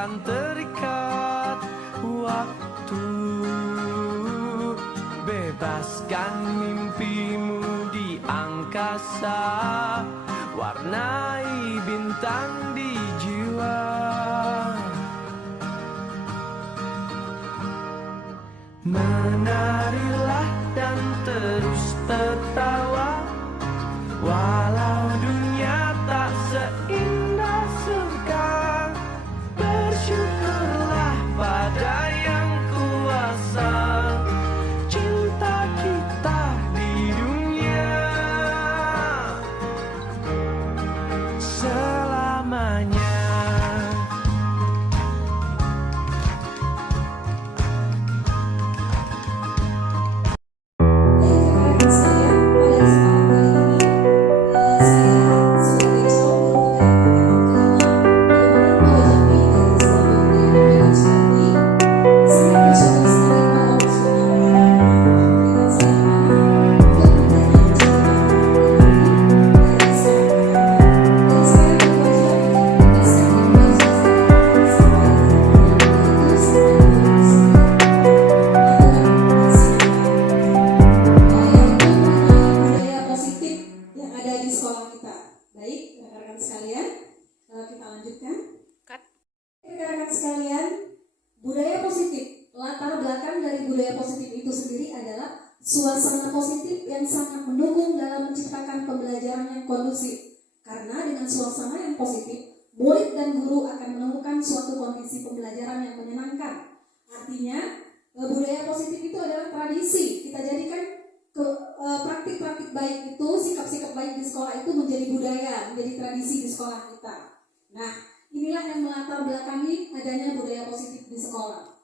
takkan terikat waktu. Bebaskan mimpimu di angkasa, warnai bintang di jiwa. Menarilah dan terus tertawa, walau dunia tak seindah surga. Bersyukurlah pada yang kuasa, cinta kita di dunia selamanya. Suasana positif yang sangat mendukung dalam menciptakan pembelajaran yang kondusif. Karena dengan suasana yang positif, murid dan guru akan menemukan suatu kondisi pembelajaran yang menyenangkan. Artinya, budaya positif itu adalah tradisi. Kita jadikan praktik-praktik baik itu, sikap-sikap baik di sekolah itu menjadi budaya, menjadi tradisi di sekolah kita. Nah, inilah yang melatar belakangi adanya budaya positif di sekolah.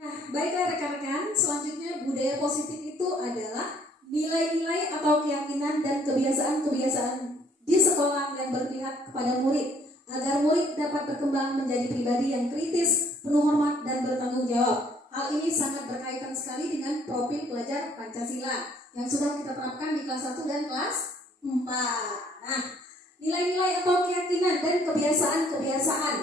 Nah, baiklah rekan-rekan, selanjutnya budaya positif itu adalah nilai-nilai atau keyakinan dan kebiasaan-kebiasaan di sekolah yang berpihak kepada murid, agar murid dapat berkembang menjadi pribadi yang kritis, penuh hormat, dan bertanggung jawab. Hal ini sangat berkaitan sekali dengan profil pelajar Pancasila yang sudah kita terapkan di kelas 1 dan kelas 4. Nah, nilai-nilai atau keyakinan dan kebiasaan-kebiasaan.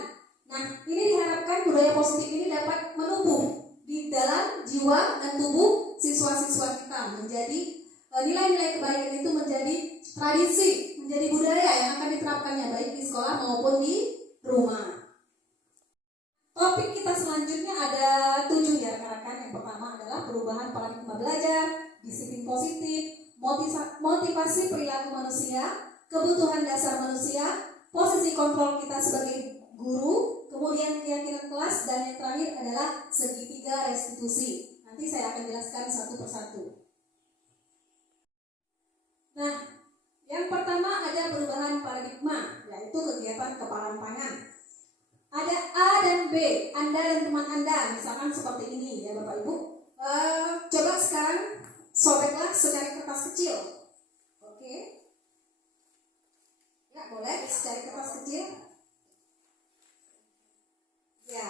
Nah, ini diharapkan budaya positif ini dapat menumbuh di dalam jiwa dan tubuh siswa-siswa kita, menjadi nilai-nilai kebaikan itu menjadi tradisi, menjadi budaya yang akan diterapkannya baik di sekolah maupun di rumah. Topik kita selanjutnya ada 7 ya rekan-rekan. Yang pertama adalah perubahan paradigma belajar, disiplin positif, motivasi perilaku manusia, kebutuhan dasar manusia, posisi kontrol kita sebagai guru, kemudian keyakinan kelas, dan yang terakhir adalah segitiga restitusi. Nanti saya akan jelaskan satu persatu. Nah, yang pertama ada perubahan paradigma, yaitu kegiatan kepalan tangan. Ada A dan B, Anda dan teman Anda, misalkan seperti ini ya Bapak Ibu. Coba sekarang sobeklah secari kertas kecil. Oke. Ya, boleh secari kertas kecil. Ya.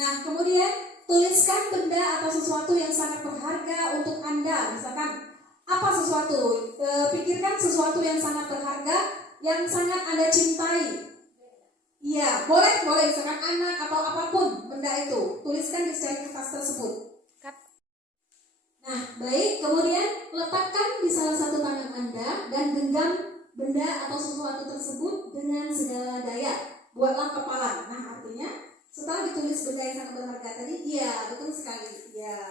Nah, kemudian tuliskan benda atau sesuatu yang sangat berharga untuk Anda. Misalkan apa sesuatu? Pikirkan sesuatu yang sangat berharga, yang sangat Anda cintai. Iya, boleh. Misalkan anak atau apapun benda itu, tuliskan di secari kertas tersebut. Nah, baik. Kemudian letakkan di salah satu tangan Anda dan genggam benda atau sesuatu tersebut dengan segala daya. Buatlah kepalan. Nah, artinya setelah ditulis benda yang sangat berharga tadi, iya betul sekali. Ya.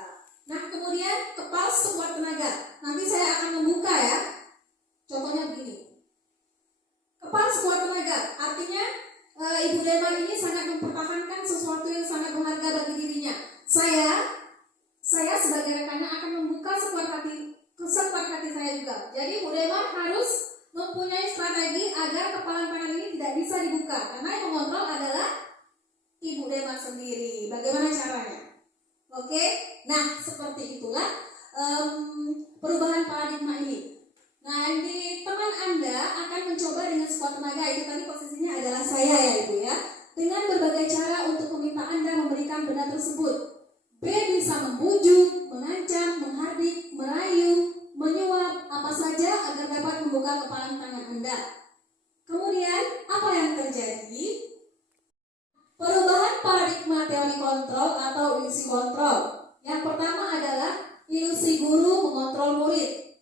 Nah, kemudian kepal sekuat tenaga. Nanti saya akan membuka ya. Contohnya begini. Kepal sekuat tenaga, artinya Ibu Demar ini sangat mempertahankan sesuatu yang sangat berharga bagi dirinya. Saya sebagai rekannya akan membuka sekuat hati saya juga. Jadi Bu Demar harus mempunyai strategi agar kepalan tangan ini tidak bisa dibuka, karena yang mengontrol adalah Ibu Demar sendiri. Bagaimana caranya? Oke, nah seperti itulah perubahan paradigma ini. Nah, di teman Anda akan mencoba dengan sekuat tenaga, itu tadi posisinya adalah saya ya Ibu ya, dengan berbagai cara untuk meminta Anda memberikan benda tersebut. B bisa membujuk, mengancam, menghardik, merayu, menyuap, apa saja agar dapat membuka kepalan tangan Anda. Kemudian apa yang terjadi?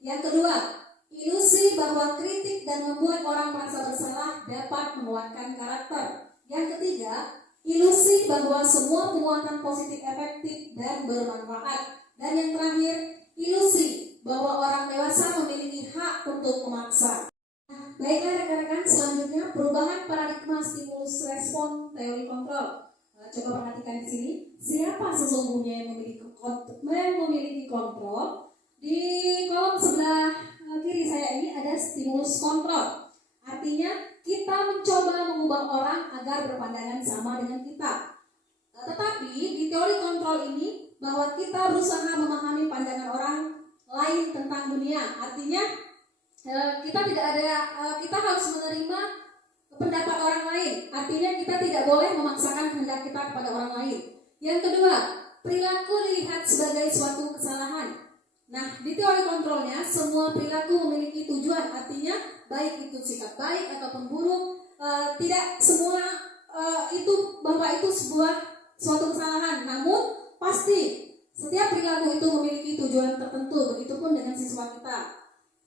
Yang kedua, ilusi bahwa kritik dan membuat orang merasa bersalah dapat menguatkan karakter. Yang ketiga, ilusi bahwa semua penguatan positif efektif dan bermanfaat. Dan yang terakhir, ilusi bahwa orang dewasa memiliki hak untuk memaksa. Baiklah rekan-rekan, selanjutnya perubahan paradigma stimulus respon teori kontrol. Coba perhatikan di sini, siapa sesungguhnya yang memiliki kontrol? Di kolom sebelah kiri saya ini ada stimulus kontrol. Artinya kita mencoba mengubah orang agar berpandangan sama dengan kita. Tetapi di teori kontrol ini bahwa kita berusaha memahami pandangan orang lain tentang dunia. Artinya kita harus menerima pendapat orang lain. Artinya kita tidak boleh memaksakan kehendak kita kepada orang lain. Yang kedua, perilaku dilihat sebagai suatu kesalahan. Nah, di teori kontrolnya semua perilaku memiliki tujuan. Artinya baik itu sikap baik ataupun buruk, tidak semua bahwa itu suatu kesalahan. Namun pasti setiap perilaku itu memiliki tujuan tertentu. Begitupun dengan siswa kita.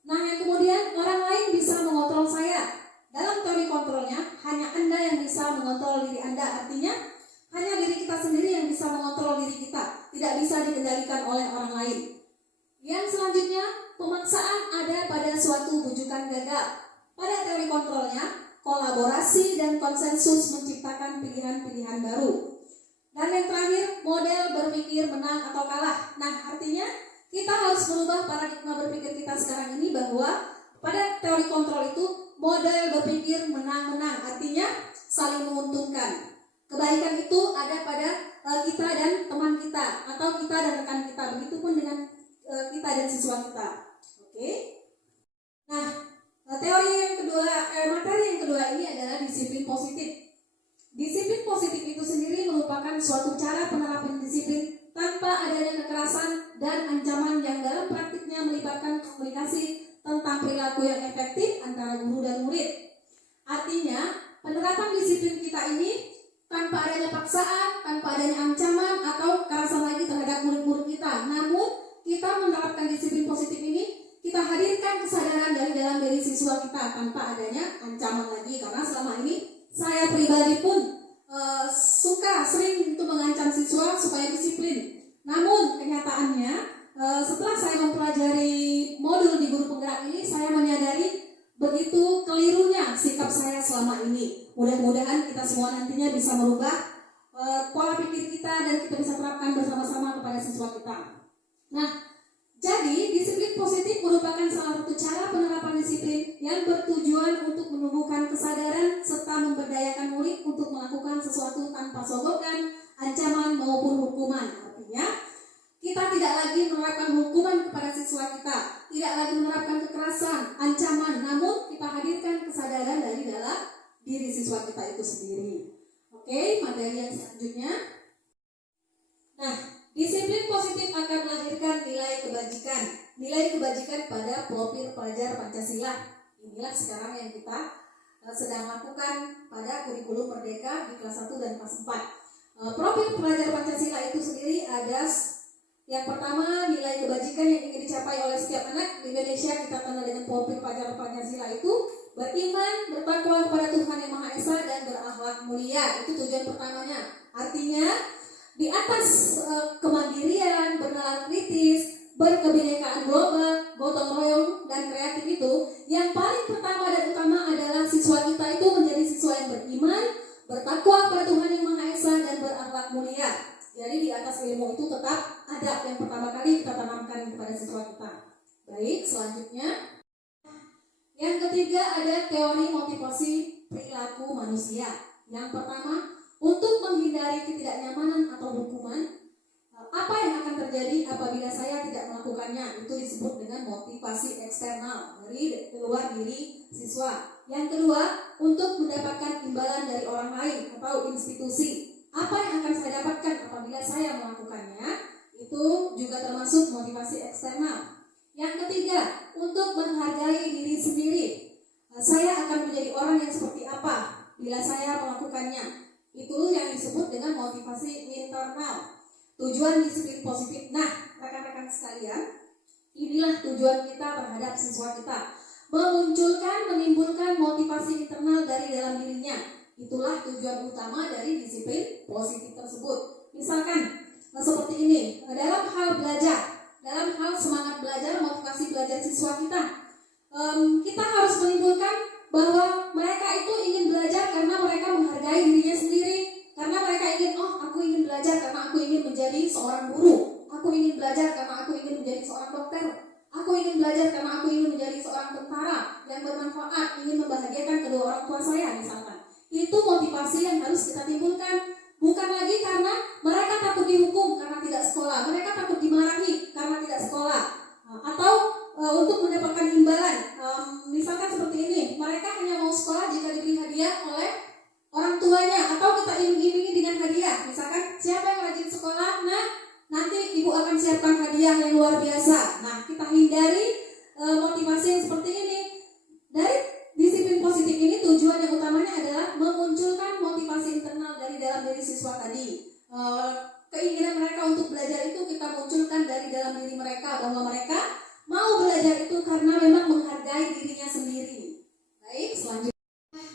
Nah, yang kemudian orang lain bisa mengontrol saya. Dalam teori kontrolnya hanya Anda yang bisa mengontrol diri Anda. Artinya hanya diri kita sendiri yang bisa mengontrol diri kita, tidak bisa dikendalikan oleh orang lain. Yang selanjutnya, pemaksaan ada pada suatu bujukan gagal. Pada teori kontrolnya, kolaborasi dan konsensus menciptakan pilihan-pilihan baru. Dan yang terakhir, model berpikir menang atau kalah. Nah, artinya kita harus merubah paradigma berpikir kita sekarang ini bahwa pada teori kontrol itu model berpikir menang-menang, artinya saling menguntungkan. Kebaikan itu ada pada kita dan teman kita, atau kita dan rekan kita. Begitupun dengan kita dan siswa kita. Oke. Nah, materi yang kedua ini adalah disiplin positif. Disiplin positif itu sendiri merupakan suatu cara penerapan disiplin tanpa adanya kekerasan dan ancaman yang dalam praktiknya melibatkan komunikasi tentang perilaku yang efektif antara guru dan murid. Artinya, penerapan disiplin kita ini tanpa adanya paksaan, tanpa adanya ancaman atau kekerasan lagi terhadap murid-murid kita. Namun, kita menerapkan disiplin positif ini, kita hadirkan kesadaran dari dalam diri siswa kita tanpa adanya ancaman lagi. Karena selama ini saya pribadi pun sering itu mengancam siswa supaya disiplin. Namun kenyataannya setelah saya mempelajari modul di guru penggerak ini, saya menyadari begitu kelirunya sikap saya selama ini. Mudah-mudahan kita semua nantinya bisa merubah pola pikir kita dan kita bisa terapkan bersama-sama kepada siswa kita. Nah, jadi disiplin positif merupakan salah satu cara penerapan disiplin yang bertujuan untuk menumbuhkan kesadaran serta memberdayakan murid untuk melakukan sesuatu tanpa sogokan, ancaman maupun hukuman. Artinya, kita tidak lagi menerapkan hukuman kepada siswa kita, tidak lagi menerapkan kekerasan, ancaman, namun kita hadirkan kesadaran dari dalam diri siswa kita itu sendiri. Oke, materi yang selanjutnya. Nah, disiplin positif akan melahirkan nilai kebajikan. Nilai kebajikan pada profil pelajar Pancasila. Inilah sekarang yang kita sedang lakukan pada kurikulum Merdeka di kelas 1 dan kelas 4. Profil pelajar Pancasila itu sendiri ada yang pertama, nilai kebajikan yang ingin dicapai oleh setiap anak di Indonesia. Kita kenal dengan profil pelajar Pancasila itu beriman, bertakwa kepada Tuhan Yang Maha Esa dan berakhlak mulia. Itu tujuan pertamanya. Artinya di atas kemandirian, bernalar kritis, berkebinekaan global, gotong royong dan kreatif itu, yang paling pertama dan utama adalah siswa kita itu menjadi siswa yang beriman, bertakwa kepada Tuhan Yang Maha Esa dan berakhlak mulia. Jadi di atas ilmu itu tetap adab yang pertama kali kita tanamkan kepada siswa kita. Baik, selanjutnya yang ketiga ada teori motivasi perilaku manusia. Yang pertama, untuk menghindari ketidaknyamanan atau hukuman, apa yang akan terjadi apabila saya tidak melakukannya? Itu disebut dengan motivasi eksternal dari luar diri siswa. Yang kedua, untuk mendapatkan imbalan dari orang lain atau institusi. Apa yang akan saya dapatkan apabila saya melakukannya? Itu juga termasuk motivasi eksternal. Yang ketiga, untuk menghargai diri sendiri. Saya akan menjadi orang yang seperti apa bila saya melakukannya? Itu yang disebut dengan motivasi internal. Tujuan disiplin positif. Nah, rekan-rekan sekalian, Inilah tujuan kita terhadap siswa kita, memunculkan, menimbulkan motivasi internal dari dalam dirinya. Itulah tujuan utama dari disiplin positif tersebut. Misalkan seperti ini, dalam hal belajar, dalam hal semangat belajar, motivasi belajar siswa kita, kita harus menimbulkan bahwa mereka itu ingin belajar karena mereka menghargai dirinya sendiri, karena mereka ingin, aku ingin belajar karena aku ingin menjadi seorang guru, aku ingin belajar karena aku ingin menjadi seorang dokter, aku ingin belajar karena aku ingin menjadi seorang tentara yang bermanfaat, ingin membahagiakan kedua orang tua saya misalkan. Itu motivasi yang harus kita timbulkan, bukan lagi karena mereka takut dihukum karena tidak sekolah, mereka takut dimarahi karena tidak sekolah, atau untuk mendapatkan imbalan. Misalkan seperti ini, mereka hanya mau sekolah jika diberi hadiah oleh orang tuanya, atau kita iming-imingi dengan hadiah. Misalkan siapa yang rajin sekolah, nah nanti ibu akan siapkan hadiah yang luar biasa. Nah, kita hindari motivasi yang seperti ini. Dari disiplin positif ini tujuan yang utamanya adalah memunculkan motivasi internal dari dalam diri siswa tadi. Keinginan mereka untuk belajar itu kita munculkan dari dalam diri mereka, bahwa mereka mau belajar itu karena memang menghargai dirinya sendiri. Baik, selanjutnya.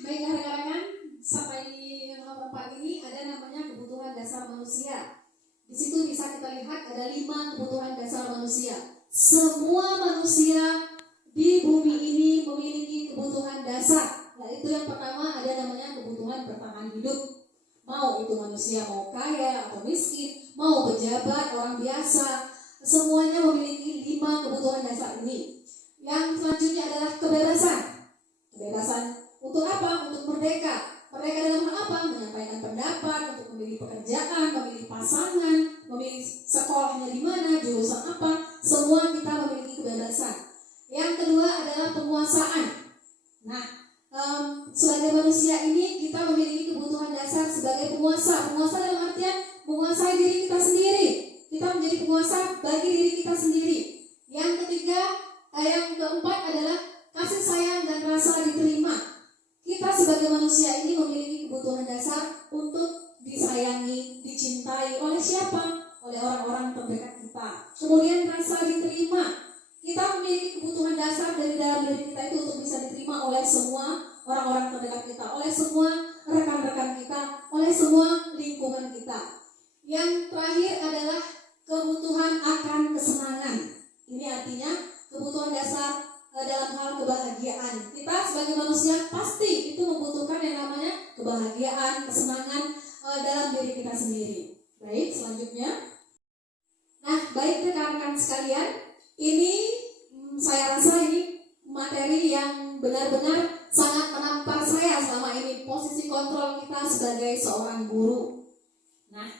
Baik rekan-rekan, sampai di nomor 4 ini ada namanya kebutuhan dasar manusia. Di situ bisa kita lihat ada 5 kebutuhan dasar manusia. Semua manusia di bumi ini memiliki kebutuhan dasar. Yaitu yang pertama ada namanya kebutuhan bertahan hidup. Mau itu manusia mau kaya atau miskin, mau pejabat, orang biasa, semuanya memiliki 5 kebutuhan dasar ini. Yang selanjutnya adalah kebebasan. Kebebasan untuk apa? Untuk merdeka. Merdeka dalam hal apa? Menyampaikan pendapat, untuk memilih pekerjaan, memilih pasangan, memilih sekolahnya di mana, jurusan apa. Semua kita memiliki kebebasan. Yang kedua adalah penguasaan. Nah, sebagai manusia ini kita memiliki kebutuhan dasar sebagai penguasa. Penguasa dalam artian menguasai diri kita sendiri. Kita menjadi penguasa bagi diri kita sendiri. Yang keempat adalah kasih sayang dan rasa diterima. Kita sebagai manusia ini memiliki kebutuhan dasar untuk disayangi, dicintai oleh siapa? Oleh orang-orang terdekat kita. Kemudian rasa diterima. Kita memiliki kebutuhan dasar dari dalam diri kita itu untuk bisa diterima oleh semua orang-orang terdekat kita, oleh semua rekan-rekan kita, oleh semua lingkungan kita. Yang terakhir adalah kebutuhan akan kesenangan. Ini artinya kebutuhan dasar dalam hal kebahagiaan. Kita sebagai manusia pasti itu membutuhkan yang namanya kebahagiaan, kesenangan dalam diri kita sendiri. Baik, selanjutnya. Nah, baik rekan-rekan sekalian, ini saya rasa ini materi yang benar-benar sangat menampar saya selama ini, posisi kontrol kita sebagai seorang guru. Nah,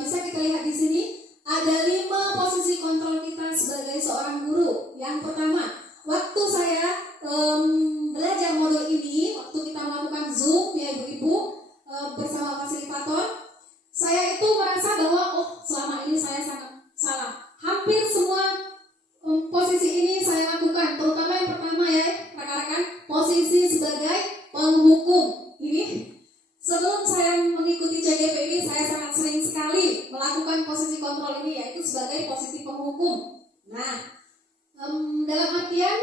bisa kita lihat di sini ada 5 posisi kontrol kita sebagai seorang guru. Yang pertama, waktu saya belajar modul ini, waktu kita melakukan Zoom ya ibu-ibu bersama fasilitator, saya itu merasa bahwa selama ini saya sangat salah. Hampir semua posisi ini saya lakukan, terutama yang pertama ya rekan-rekan, posisi sebagai penghukum. Ini sebelum saya mengikuti CGP ini, saya sangat sering sekali melakukan posisi kontrol ini, yaitu sebagai posisi penghukum. Nah, dalam artian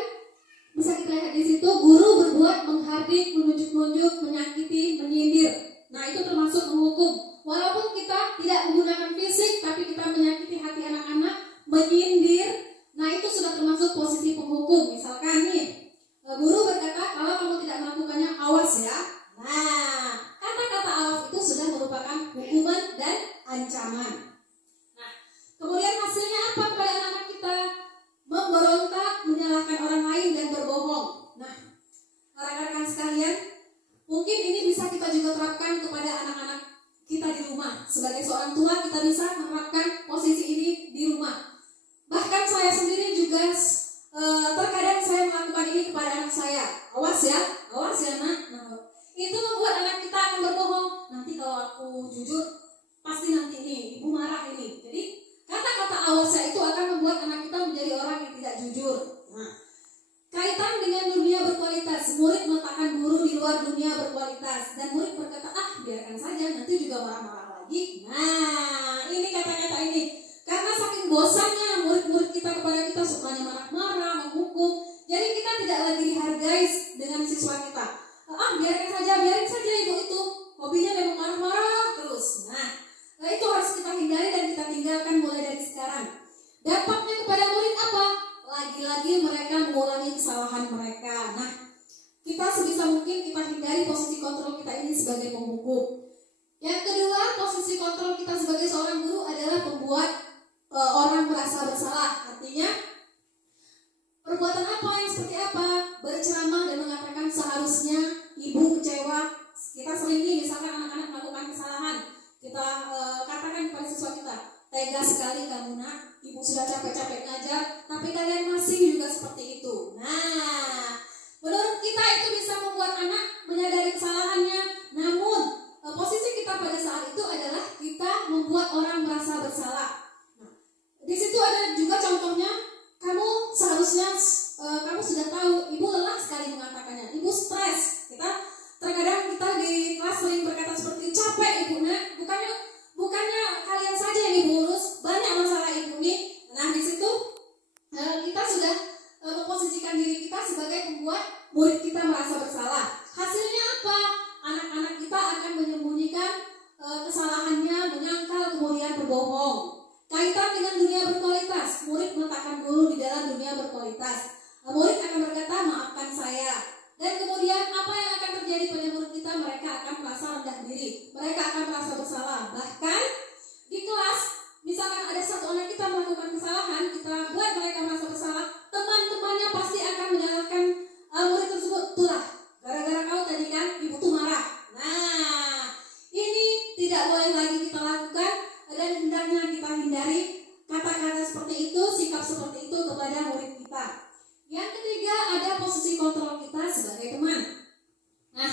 bisa kita lihat di situ, guru berbuat menghardik, menunjuk-nunjuk, menyakiti, menyindir. Nah, itu termasuk menghukum. Walaupun kita tidak menggunakan fisik, tapi kita menyakiti hati anak-anak, menyindir. Nah, itu sudah termasuk posisi penghukum. Misalkan nih, guru berkata, kalau kamu tidak melakukannya, awas ya. Nah, kata-kata awas itu sudah merupakan hukuman dan ancaman. Nah, kemudian hasilnya apa kepada anak-anak kita? Memberontak, menyalahkan orang lain, dan berbohong. Nah, rekan-rekan sekalian, mungkin ini bisa kita juga terapkan kepada anak-anak kita di rumah. Sebagai seorang tua, kita bisa menerapkan posisi ini di rumah. Bahkan saya sendiri juga terkadang saya melakukan ini kepada anak saya. Awas ya nak. Nah, itu membuat anak kita akan berbohong. Nanti kalau aku jujur, pasti nanti ini ibu marah ini. Jadi kata-kata awas ya itu akan membuat anak kita menjadi orang yang tidak jujur. Nah, kaitan dengan dunia berkualitas, murid meletakkan guru di luar dunia berkualitas, dan murid berkata, biarkan saja, nanti juga marah-marah lagi. Nah, ini kata-kata ini. Karena saking bosannya murid-murid kita kepada kita, marah-marah, menghukum. Jadi kita tidak lagi dihargai dengan siswa kita. Biarin saja ibu itu, hobinya memang marah-marah terus. Nah itu harus kita hindari dan kita tinggalkan mulai dari sekarang. Dampaknya kepada murid apa? Lagi-lagi mereka mengulangi kesalahan mereka. Nah, kita sebisa mungkin kita hindari posisi kontrol kita ini sebagai penghukum. Yang kedua, posisi kontrol kita sebagai seorang guru adalah membuat orang merasa bersalah. Artinya, perbuatan apa yang seperti apa? Berceramah dan mengatakan seharusnya ibu kecewa. Kita sering nih, misalkan anak-anak melakukan kesalahan, kita katakan kepada siswa kita, tega sekali kamu nak, ibu sudah capek-capek ngajar, tapi kalian masih juga seperti itu. Nah, menurut kita itu bisa membuat anak menyadari kesalahannya. Namun, posisi kita pada saat itu adalah kita membuat orang merasa bersalah. Nah, di situ ada juga contohnya, kamu seharusnya kamu sudah tahu, ibu lelah sekali mengatakannya, ibu stres. Terkadang kita di kelas sering berkata seperti capek ibu nak, bukannya kalian saja yang ibu urus, banyak masalah ibu nih. Nah di situ kita sudah memposisikan diri kita sebagai pembuat murid kita merasa bersalah. Hasilnya apa? Anak-anak kita akan menyembunyikan kesalahannya, menyangkal, kemudian berbohong. Kaitan dengan dunia berkualitas, murid meletakkan guru di dalam dunia berkualitas. Murid akan berkata maafkan saya. Dan kemudian apa yang akan terjadi pada murid kita? Mereka akan merasa rendah diri, mereka akan merasa bersalah. Bahkan di kelas, misalkan ada satu anak kita melakukan kesalahan, kita buat mereka merasa bersalah, teman-temannya pasti akan menyalahkan murid tersebut. Itulah, gara-gara kau tadi kan ibu tuh marah. Nah, ini tidak boleh lagi kita lakukan dan hendaknya kita hindari kata-kata seperti itu, sikap seperti itu kepada murid kita. Yang ketiga, ada posisi kontrol kita sebagai teman. Nah,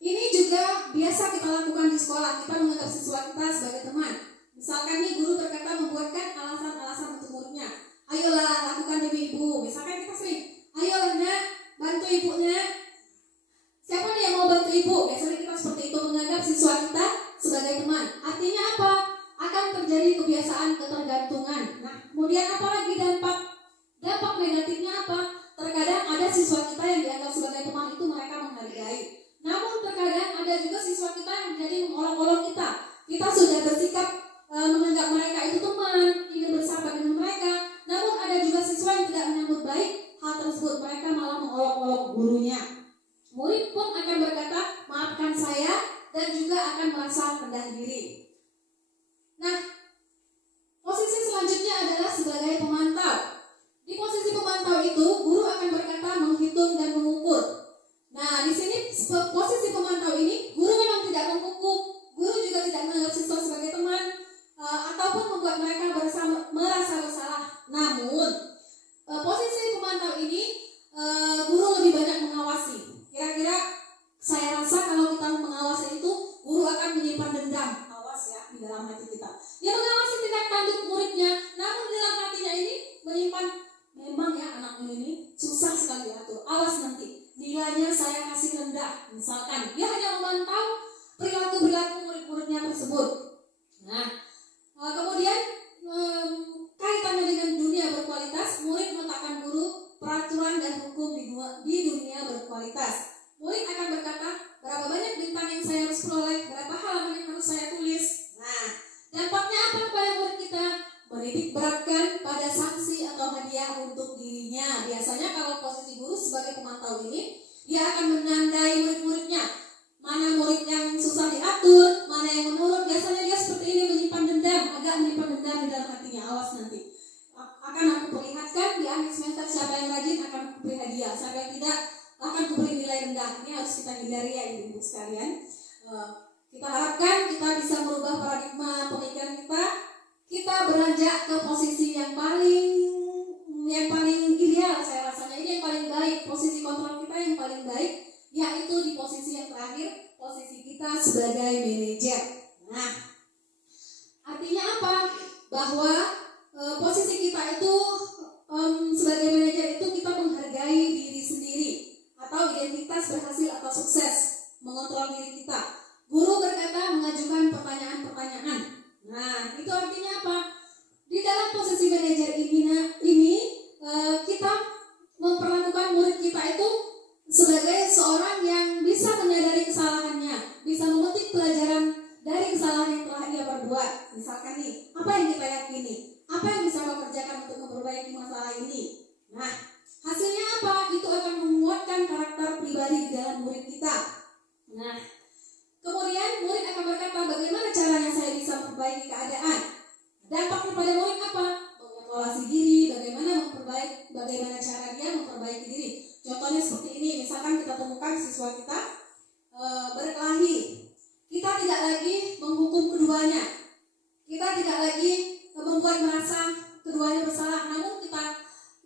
ini juga biasa kita lakukan di sekolah. Kita menganggap siswa kita sebagai teman. Misalkan nih guru berkata membuatkan alasan-alasan untuk muridnya. Ayolah lakukan demi ibu. Misalkan kita sering, ayolah nak, bantu ibunya. Siapa nih yang mau bantu ibu? Biasanya kita seperti itu menganggap siswa kita sebagai teman. Artinya apa? Akan terjadi kebiasaan ketergantungan. Nah, kemudian apa lagi dampak negatifnya apa? Terkadang ada siswa kita yang dianggap sebagai teman itu mereka menghargai. Namun terkadang ada juga siswa kita yang menjadi mengolok-olok kita. Kita sudah bersikap menganggap mereka itu teman, ingin bersahabat dengan mereka. Namun ada juga siswa yang tidak menyambut baik hal tersebut. Mereka malah mengolok-olok gurunya. Murid pun akan berkata, maafkan saya, dan juga akan merasa rendah diri. Nah, posisi selanjutnya adalah sebagai pemantau. Di posisi pemantau itu, guru akan berkata menghitung dan mengukur. Nah, di sini posisi pemantau ini, guru memang tidak menghukum, guru juga tidak menganggap siswa sebagai teman, ataupun membuat mereka merasa bersalah. Namun, posisi pemantau ini, guru lebih banyak mengawasi. Kira-kira saya rasa kalau kita mengawasi itu, guru akan menyimpan dendam. Awas ya, di dalam hati kita. Dia mengawasi tindak tanduk muridnya, namun di dalam hatinya ini menyimpan, memang ya anak ini susah sekali diatur. Awas nanti nilainya saya kasih rendah. Misalkan dia hanya memantau perilaku murid-muridnya tersebut. Nah, kemudian kaitannya dengan dunia berkualitas, murid meletakkan guru peraturan dan hukum di dunia berkualitas. Murid akan berkata berapa banyak bintang yang saya harus peroleh, berapa halaman yang harus saya tulis. Nah, dampaknya apa kepada murid kita? Menitik beratkan pada sanksi atau hadiah untuk dirinya. Biasanya kalau posisi guru sebagai pemantau ini, dia akan menandai murid-muridnya. Mana murid yang susah diatur, mana yang menurut. Biasanya dia seperti ini, menyimpan dendam, agak menyimpan dendam di dalam hatinya. Awas nanti. Akan aku perlihatkan di akhir semester siapa yang rajin akan aku beri hadiah, siapa yang tidak akan aku beri nilai rendah. Ini harus kita hindari ya ibu-ibu sekalian. Kita harapkan kita bisa merubah paradigma pemikiran kita. Kita beranjak ke posisi yang paling ideal, saya rasanya ini yang paling baik, posisi kontrol kita yang paling baik, yaitu di posisi yang terakhir, posisi kita sebagai manajer. Nah, artinya apa? Bahwa posisi kita itu sebagai manajer itu kita menghargai diri sendiri atau identitas berhasil atau sukses, mengontrol diri kita. Guru berkata mengajukan pertanyaan-pertanyaan. Nah, itu artinya apa? Di dalam posisi manajer ini sebagai seorang yang bisa menyadari kesalahannya, bisa memetik pelajaran dari kesalahan yang telah ia perbuat. Misalkan nih, apa yang kita yakini, apa yang bisa kau kerjakan untuk memperbaiki masalah ini. Nah, hasilnya apa? Itu akan menguatkan karakter pribadi di dalam murid kita. Nah, kemudian murid akan berkata, bagaimana caranya saya bisa memperbaiki keadaan? Dampaknya pada murid apa? Mengevaluasi diri, bagaimana cara dia memperbaiki diri. Contohnya seperti ini, misalkan kita temukan siswa kita berkelahi, kita tidak lagi menghukum keduanya, kita tidak lagi membuat merasa keduanya bersalah, namun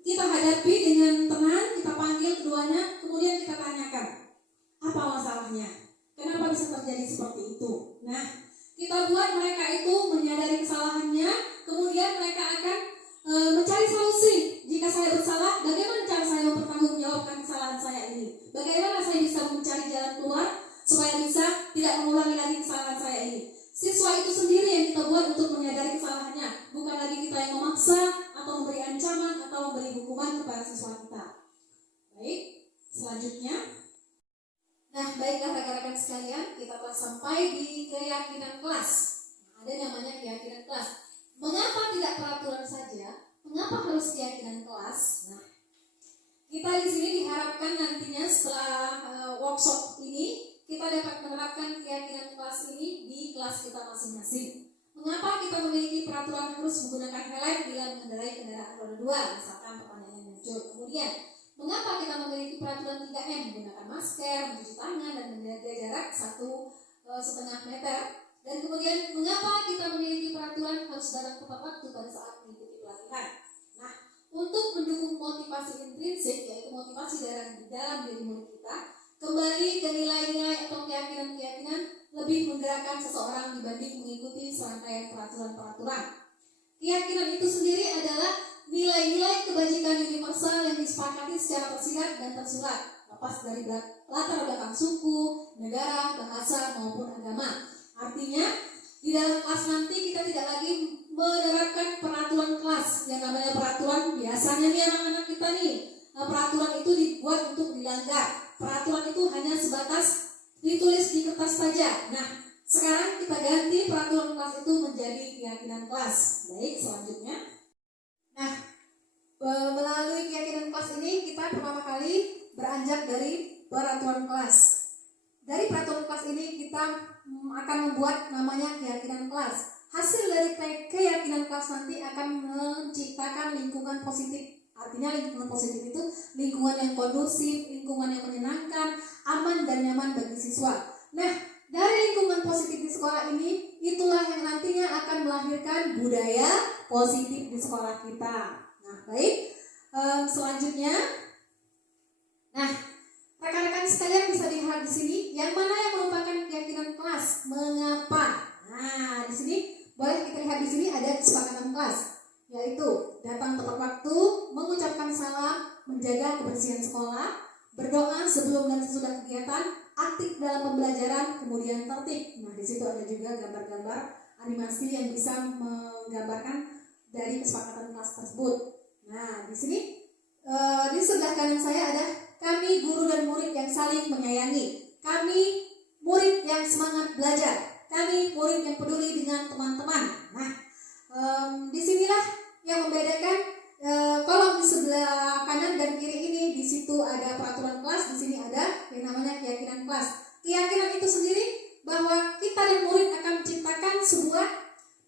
kita hadapi dengan tenang, kita panggil keduanya, kemudian kita tanyakan, apa masalahnya? Kenapa bisa terjadi seperti itu? Nah, kita buat mereka itu menyadari kesalahannya, kemudian mereka akan mencari solusi. Jika saya bersalah, bagaimana cara saya mempertanggungjawabkan kesalahan saya ini? Bagaimana saya bisa mencari jalan keluar supaya bisa tidak mengulangi lagi kesalahan saya ini? Siswa itu sendiri yang kita buat untuk menyadari kesalahannya, bukan lagi kita yang memaksa atau memberi ancaman atau memberi hukuman kepada siswa kita. Baik, selanjutnya. Nah, baiklah rekan-rekan sekalian, kita telah sampai di keyakinan kelas. Ada namanya keyakinan kelas. Mengapa tidak peraturan saja? Mengapa harus keyakinan kelas? Nah, kita di sini diharapkan nantinya setelah workshop ini kita dapat menerapkan keyakinan kelas ini di kelas kita masing-masing. Mengapa kita memiliki peraturan harus menggunakan helm bila mengendarai kendaraan roda 2? Misalkan pertanyaan yang muncul. Kemudian, mengapa kita memiliki peraturan 3M? Menggunakan masker, mencuci tangan, dan menjaga jarak 1,5 meter. Dan kemudian, mengapa kita memiliki peraturan harus datang tepat waktu pada saat mengikuti pelatihan? Nah, untuk mendukung motivasi intrinsik, yaitu motivasi dalam diri murid kita, kembali ke nilai-nilai atau keyakinan-keyakinan lebih menggerakkan seseorang dibanding mengikuti serangkaian peraturan-peraturan. Keyakinan itu sendiri adalah nilai-nilai kebajikan universal yang disepakati secara tersirat dan tersurat, lepas dari latar belakang suku, negara, bahasa, maupun agama. Artinya, di dalam kelas nanti kita tidak lagi menerapkan peraturan kelas. Yang namanya peraturan, biasanya nih anak-anak kita nih, peraturan itu dibuat untuk dilanggar. Peraturan itu hanya sebatas ditulis di kertas saja. Nah, sekarang kita ganti peraturan kelas itu menjadi keyakinan kelas. Baik, selanjutnya. Nah, melalui keyakinan kelas ini kita pertama kali beranjak dari peraturan kelas. Dari peraturan kelas ini kita akan membuat namanya keyakinan kelas. Hasil dari keyakinan kelas nanti akan menciptakan lingkungan positif. Artinya lingkungan positif itu lingkungan yang kondusif, lingkungan yang menyenangkan, aman dan nyaman bagi siswa. Nah, dari lingkungan positif di sekolah ini, itulah yang nantinya akan melahirkan budaya positif di sekolah kita. Nah, baik. Selanjutnya, nah, rekan-rekan sekalian bisa dilihat di sini, yang mana yang merupakan keyakinan kelas. Mengapa? Nah, di sini boleh kita lihat di sini ada kesepakatan kelas, yaitu datang tepat waktu, mengucapkan salam, menjaga kebersihan sekolah, berdoa sebelum dan sesudah kegiatan, aktif dalam pembelajaran, kemudian tertib. Nah, di situ ada juga gambar-gambar animasi yang bisa menggambarkan dari kesepakatan kelas tersebut. Nah, di sini di sebelah kanan saya ada kami guru dan murid yang saling menyayangi, kami murid yang semangat belajar, kami murid yang peduli dengan teman-teman. Nah, disinilah yang membedakan kolom di sebelah kanan dan kiri ini. Di situ ada peraturan kelas, di sini ada yang namanya keyakinan kelas. Keyakinan itu sendiri bahwa kita dan murid akan menciptakan sebuah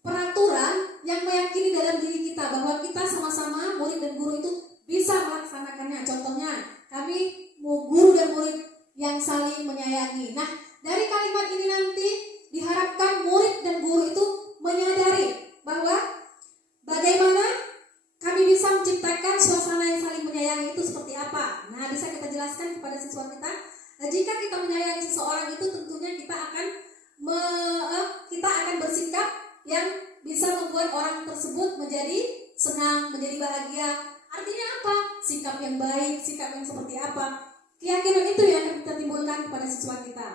peraturan yang meyakini dalam diri kita bahwa kita sama-sama murid dan guru itu bisa melaksanakannya. Contohnya, kami guru dan murid yang saling menyayangi. Nah, dari kalimat ini nanti diharapkan murid dan guru itu menyadari bahwa bagaimana kami bisa menciptakan suasana yang saling menyayangi itu seperti apa. Nah, bisa kita jelaskan kepada siswa kita. Jika kita menyayangi seseorang itu tentunya kita akan bersikap yang bisa membuat orang tersebut menjadi senang, menjadi bahagia. Artinya apa? Sikap yang baik, sikap yang seperti apa? Keyakinan itu yang akan kita timbulkan kepada siswa kita.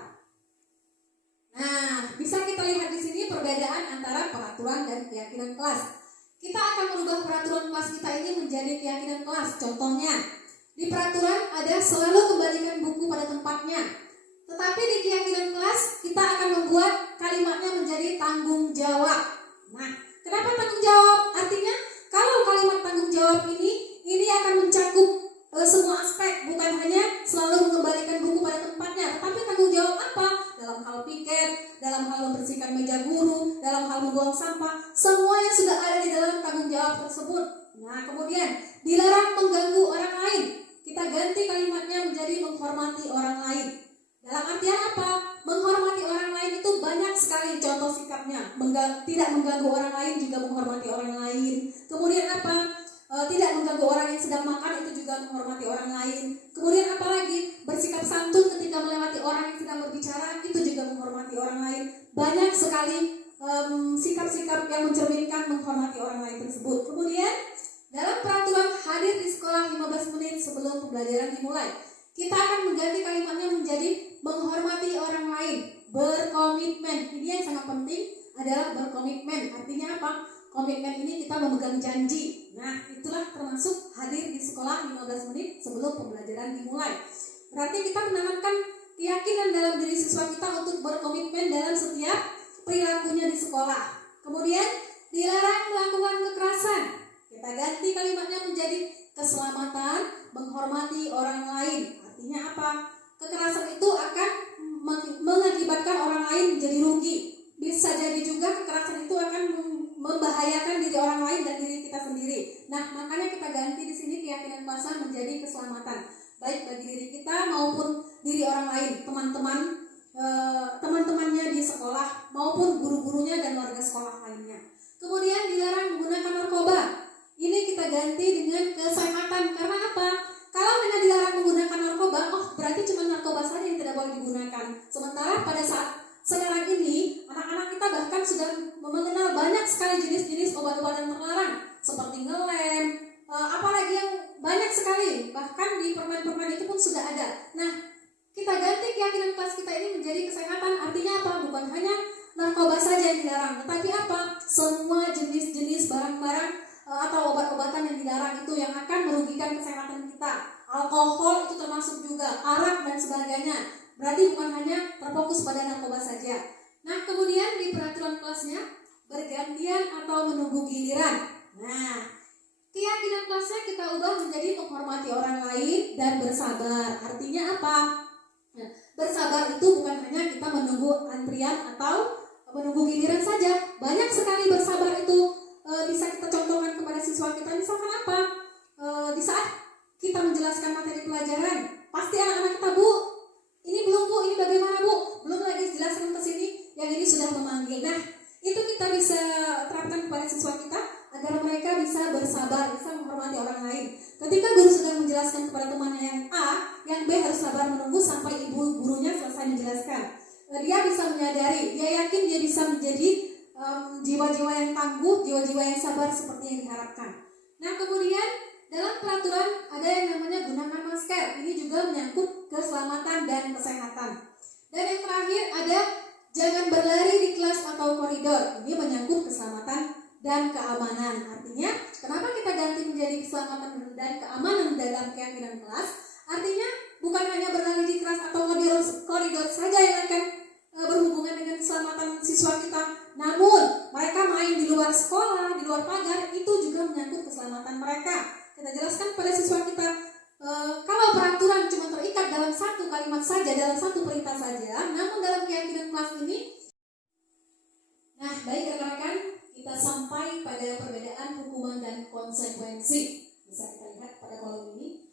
Nah, bisa kita lihat di sini perbedaan antara peraturan dan keyakinan kelas. Kita akan merubah peraturan kelas kita ini menjadi keyakinan kelas. Contohnya, Di peraturan ada selalu kembalikan buku pada tempatnya. Tetapi di keyakinan kelas kita akan membuat kalimatnya menjadi tanggung jawab. Nah, kenapa tanggung jawab? Artinya kalau kalimat tanggung jawab ini akan mencakup semua aspek, bukan hanya selalu mengembalikan buku pada tempatnya, tetapi tanggung jawab apa? Dalam hal piket, dalam hal membersihkan meja guru, dalam hal membuang sampah, semuanya sudah ada di dalam tanggung jawab tersebut. Nah, kemudian dilarang mengganggu orang lain. Kita ganti kalimatnya menjadi menghormati orang lain. Dalam artian apa? Menghormati orang lain itu banyak sekali contoh sikapnya. Tidak mengganggu orang lain juga menghormati orang lain. Kemudian apa? Tidak mengganggu orang yang sedang makan itu juga menghormati orang lain. Kemudian apalagi? Bersikap santun ketika melewati orang yang sedang berbicara itu juga menghormati orang lain. Banyak sekali sikap-sikap yang mencerminkan menghormati orang lain tersebut. Kemudian dalam peraturan hadir di sekolah 15 menit sebelum pembelajaran dimulai, kita akan mengganti kalimatnya menjadi menghormati orang lain, berkomitmen. Ini yang sangat penting adalah berkomitmen. Artinya apa? Komitmen ini kita memegang janji. Nah, itulah termasuk hadir di sekolah 15 menit sebelum pembelajaran dimulai. Berarti kita menanamkan keyakinan dalam diri siswa kita untuk berkomitmen dalam setiap perilakunya di sekolah. Kemudian dilarang melakukan kekerasan. Kita ganti kalimatnya menjadi keselamatan, menghormati orang lain. Artinya apa? Kekerasan itu akan mengakibatkan orang lain menjadi rugi. Bisa jadi juga kekerasan itu akan membahayakan diri orang lain dan diri kita sendiri. Nah, makanya kita ganti di sini keyakinan pasar menjadi keselamatan, baik bagi diri kita maupun diri orang lain, teman-temannya di sekolah maupun guru-gurunya dan warga sekolah lainnya. Kemudian dilarang menggunakan narkoba. Ini kita ganti dengan kesehatan. Karena apa? Kalau hanya dilarang menggunakan narkoba, berarti cuma narkoba saja yang tidak boleh digunakan. Sementara pada saat sekarang ini, anak-anak kita bahkan sudah mengenal banyak sekali jenis-jenis obat-obatan terlarang, seperti ngelem, apalagi yang banyak sekali. Bahkan di permen-permen itu pun sudah ada. Nah, kita ganti keyakinan kelas kita ini menjadi kesehatan. Artinya apa? Bukan hanya narkoba saja yang dilarang, tetapi apa? Semua jenis-jenis barang-barang atau obat-obatan yang dilarang itu yang akan merugikan kesehatan kita. Alkohol itu termasuk juga, arak dan sebagainya. Berarti bukan hanya terfokus pada narkoba saja. Nah, kemudian di peraturan kelasnya bergantian atau menunggu giliran. Nah, keyakinan kelasnya kita ubah menjadi menghormati orang lain dan bersabar. Artinya apa? Nah, bersabar itu bukan hanya kita menunggu antrian atau menunggu giliran saja. Banyak sekali bersabar itu bisa kita contohkan kepada siswa kita. Misalkan apa? Di saat kita menjelaskan materi pelajaran, pasti anak-anak kita, Bu, ini belum, Bu, ini bagaimana, Bu? Belum lagi dijelaskan ke sini, yang ini sudah memanggil. Nah, itu kita bisa terapkan kepada siswa kita agar mereka bisa bersabar, bisa menghormati orang lain. Ketika guru sedang menjelaskan kepada temannya yang A, yang B harus sabar menunggu sampai ibu gurunya selesai menjelaskan. Dia bisa menyadari, dia yakin dia bisa menjadi jiwa-jiwa yang tangguh, jiwa-jiwa yang sabar seperti yang diharapkan. Nah, kemudian dalam peraturan ada yang namanya gunakan masker. Ini juga menyangkut keselamatan dan kesehatan. Dan yang terakhir ada jangan berlari di kelas atau koridor. Ini menyangkut keselamatan dan keamanan. Artinya, kenapa kita ganti menjadi keselamatan dan keamanan dalam keyakinan kelas? Artinya, bukan hanya berlari di kelas atau koridor saja yang akan berhubungan dengan keselamatan siswa kita. Namun, mereka main di luar sekolah, di luar pagar, itu juga menyangkut keselamatan mereka. Kita jelaskan pada siswa kita, kalau peraturan cuma terikat dalam satu kalimat saja, dalam satu perintah saja, namun dalam keyakinan kelas ini, nah baik rekan-rekan, kita sampai pada perbedaan hukuman dan konsekuensi. Bisa kita lihat pada kolom ini,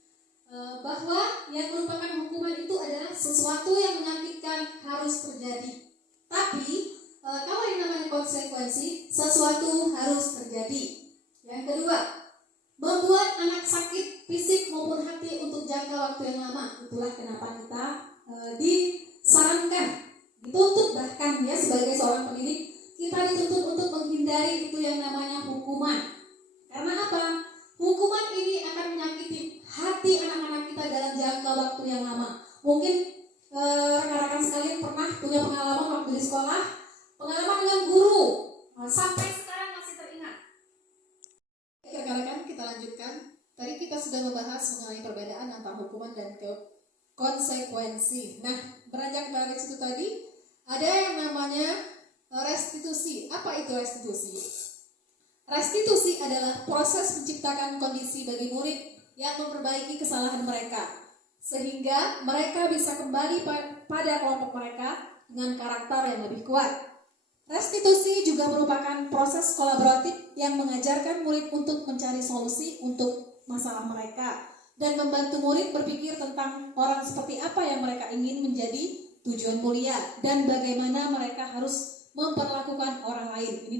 bahwa yang merupakan hukuman itu adalah sesuatu yang menyakitkan harus terjadi. Tapi kalau yang namanya konsekuensi, sesuatu harus terjadi. Yang kedua, membuat anak sakit fisik maupun hati untuk jangka waktu yang lama. Itulah kenapa kita disarankan, dituntut bahkan ya sebagai seorang pendidik, kita dituntut untuk menghindari itu yang namanya hukuman. Karena apa? Hukuman ini akan menyakiti hati anak-anak kita dalam jangka waktu yang lama. Mungkin rekan-rekan sekalian pernah punya pengalaman waktu di sekolah, pengalaman dengan guru, sampai sekarang masih teringat. Rekan-rekan, kita lanjutkan. Tadi kita sudah membahas mengenai perbedaan antara hukuman dan konsekuensi. Nah, beranjak dari situ tadi ada yang namanya restitusi. Apa itu restitusi? Restitusi adalah proses menciptakan kondisi bagi murid yang memperbaiki kesalahan mereka sehingga mereka bisa kembali pada kelompok mereka dengan karakter yang lebih kuat. Restitusi juga merupakan proses kolaboratif yang mengajarkan murid untuk mencari solusi untuk masalah mereka dan membantu murid berpikir tentang orang seperti apa yang mereka ingin menjadi tujuan mulia dan bagaimana mereka harus memperlakukan orang lain. Ini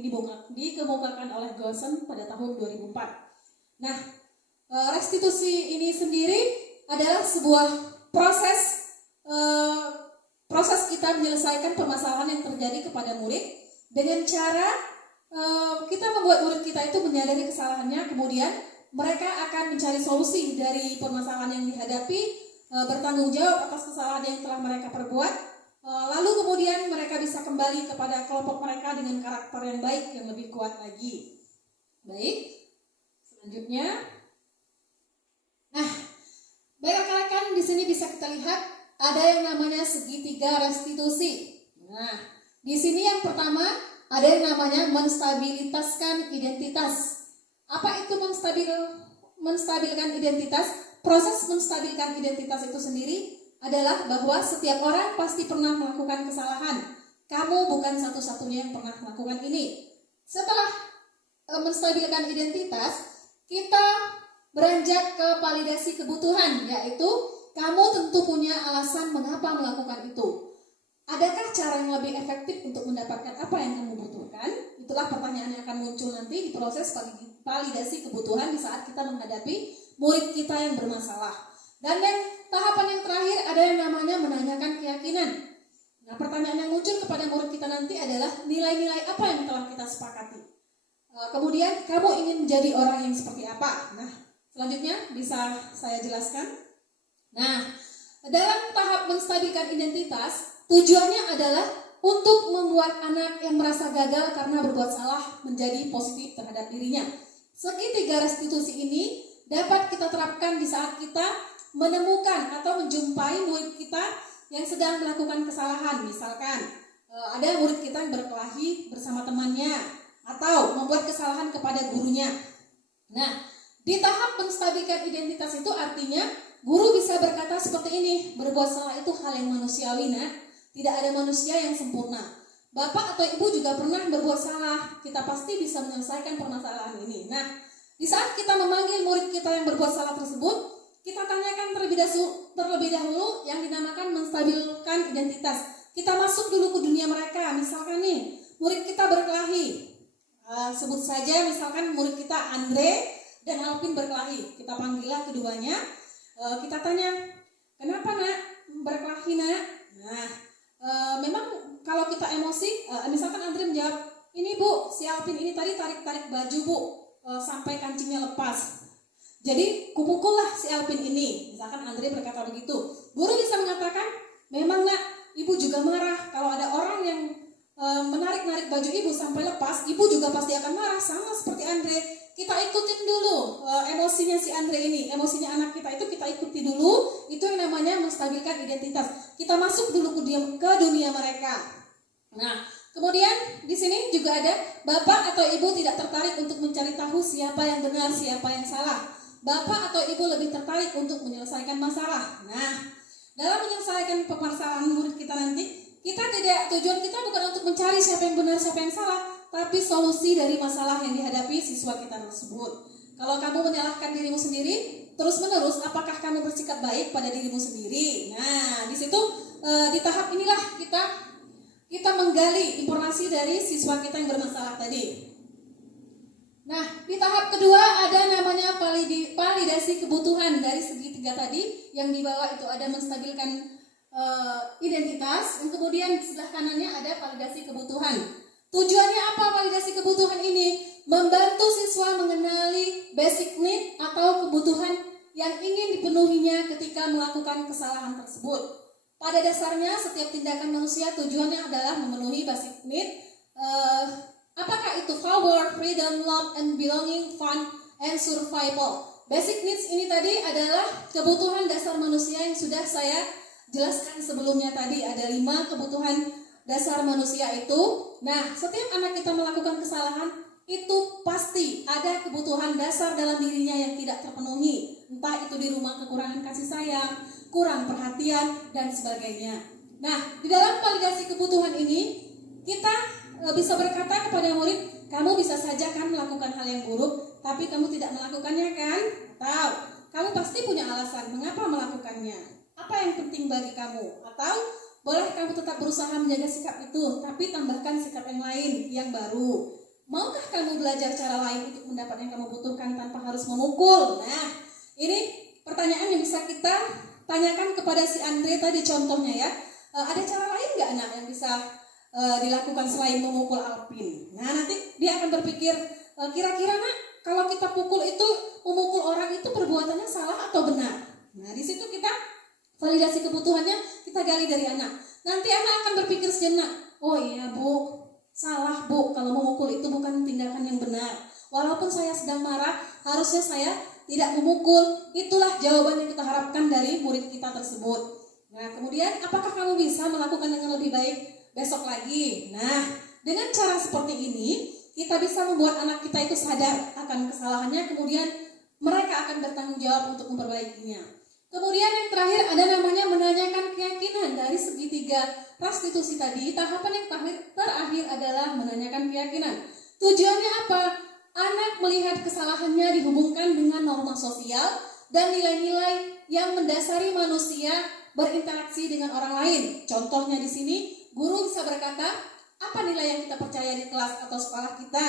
dikemukakan oleh Goshen pada tahun 2004. Nah, restitusi ini sendiri adalah sebuah proses kita menyelesaikan permasalahan yang terjadi kepada murid dengan cara kita membuat murid kita itu menyadari kesalahannya, kemudian mereka akan mencari solusi dari permasalahan yang dihadapi, bertanggung jawab atas kesalahan yang telah mereka perbuat, lalu kemudian mereka bisa kembali kepada kelompok mereka dengan karakter yang baik yang lebih kuat lagi. Baik, selanjutnya. Nah, baik rekan-rekan, di sini bisa kita lihat ada yang namanya segitiga restitusi. Nah, di sini yang pertama ada yang namanya menstabilitaskan identitas. Apa itu menstabilkan identitas? Proses menstabilkan identitas itu sendiri adalah bahwa setiap orang pasti pernah melakukan kesalahan. Kamu bukan satu-satunya yang pernah melakukan ini. Setelah menstabilkan identitas, kita beranjak ke validasi kebutuhan, yaitu kamu tentu punya alasan mengapa melakukan itu. Adakah cara yang lebih efektif untuk mendapatkan apa yang kamu butuhkan? Itulah pertanyaan yang akan muncul nanti di proses validasi kebutuhan di saat kita menghadapi murid kita yang bermasalah. Dan yang tahapan yang terakhir ada yang namanya menanyakan keyakinan. Nah, pertanyaan yang muncul kepada murid kita nanti adalah nilai-nilai apa yang telah kita sepakati. Kemudian kamu ingin menjadi orang yang seperti apa? Nah, selanjutnya bisa saya jelaskan. Nah, dalam tahap menstabilkan identitas, tujuannya adalah untuk membuat anak yang merasa gagal karena berbuat salah menjadi positif terhadap dirinya. Segitiga restitusi ini dapat kita terapkan di saat kita menemukan atau menjumpai murid kita yang sedang melakukan kesalahan. Misalkan ada murid kita yang berkelahi bersama temannya atau membuat kesalahan kepada gurunya. Nah, di tahap menstabilkan identitas itu artinya guru bisa berkata seperti ini, berbuat salah itu hal yang manusiawi, nak. Tidak ada manusia yang sempurna. Bapak atau ibu juga pernah berbuat salah. Kita pasti bisa menyelesaikan permasalahan ini. Nah, di saat kita memanggil murid kita yang berbuat salah tersebut, kita tanyakan terlebih dahulu yang dinamakan menstabilkan identitas. Kita masuk dulu ke dunia mereka. Misalkan nih, murid kita berkelahi. Sebut saja misalkan murid kita Andre dan Alvin berkelahi. Kita panggillah keduanya. Kita tanya, kenapa nak berkelahi nak? Nah, memang kalau kita emosi, misalkan Andre menjawab, ini bu, si Alvin ini tadi tarik-tarik baju bu, sampai kancingnya lepas. Jadi kupukullah si Alvin ini. Misalkan Andre berkata begitu. Guru bisa mengatakan, memang nak, ibu juga marah. Kalau ada orang yang menarik-narik baju ibu sampai lepas, ibu juga pasti akan marah, sama seperti Andre. Kita ikutin dulu emosinya si Andre ini, emosinya anak kita itu kita ikuti dulu. Itu yang namanya menstabilkan identitas. Kita masuk dulu ke dunia mereka. Nah, kemudian di sini juga ada bapak atau ibu tidak tertarik untuk mencari tahu siapa yang benar, siapa yang salah. Bapak atau ibu lebih tertarik untuk menyelesaikan masalah. Nah, dalam menyelesaikan permasalahan murid kita nanti, tujuan kita bukan untuk mencari siapa yang benar, siapa yang salah, tapi solusi dari masalah yang dihadapi siswa kita tersebut. Kalau kamu menyalahkan dirimu sendiri, terus-menerus, apakah kamu bersikap baik pada dirimu sendiri? Nah, di situ di tahap inilah kita menggali informasi dari siswa kita yang bermasalah tadi. Nah, di tahap kedua ada namanya validasi kebutuhan dari segitiga tadi. Yang di bawah itu ada menstabilkan identitas, yang kemudian di sebelah kanannya ada validasi kebutuhan. Tujuannya apa validasi kebutuhan ini? Membantu siswa mengenali basic need atau kebutuhan yang ingin dipenuhinya ketika melakukan kesalahan tersebut. Pada dasarnya setiap tindakan manusia tujuannya adalah memenuhi basic need. Apakah itu power, freedom, love, and belonging, fun, and survival. basic needs ini tadi adalah kebutuhan dasar manusia yang sudah saya jelaskan sebelumnya tadi. Ada 5 kebutuhan dasar manusia itu. Nah, setiap anak kita melakukan kesalahan, itu pasti ada kebutuhan dasar dalam dirinya yang tidak terpenuhi. Entah itu di rumah kekurangan kasih sayang, kurang perhatian, dan sebagainya. Nah, di dalam validasi kebutuhan ini, kita bisa berkata kepada murid, kamu bisa saja kan melakukan hal yang buruk, tapi kamu tidak melakukannya kan? Atau kamu pasti punya alasan mengapa melakukannya. Apa yang penting bagi kamu? Atau boleh kamu tetap berusaha menjaga sikap itu, tapi tambahkan sikap yang lain, yang baru. Maukah kamu belajar cara lain untuk mendapat yang kamu butuhkan tanpa harus memukul? Nah, ini pertanyaan yang bisa kita tanyakan kepada si Andre tadi contohnya ya. Ada cara lain nggak anak yang bisa dilakukan selain memukul Alpin? Nah, nanti dia akan berpikir, kira-kira nak, kalau kita pukul itu, memukul orang itu perbuatannya salah atau benar? Nah, di situ kita validasi kebutuhannya kita gali dari anak. Nanti anak akan berpikir sejenak, oh iya bu, salah bu, kalau memukul itu bukan tindakan yang benar. Walaupun saya sedang marah, harusnya saya tidak memukul. Itulah jawaban yang kita harapkan dari murid kita tersebut. Nah, kemudian apakah kamu bisa melakukan dengan lebih baik besok lagi? Nah, dengan cara seperti ini, kita bisa membuat anak kita itu sadar akan kesalahannya, kemudian mereka akan bertanggung jawab untuk memperbaikinya. Kemudian yang terakhir ada namanya menanyakan keyakinan. Dari segitiga restitusi tadi, tahapan yang terakhir adalah menanyakan keyakinan. Tujuannya apa? Anak melihat kesalahannya dihubungkan dengan norma sosial dan nilai-nilai yang mendasari manusia berinteraksi dengan orang lain. Contohnya di sini, guru bisa berkata, apa nilai yang kita percaya di kelas atau sekolah kita?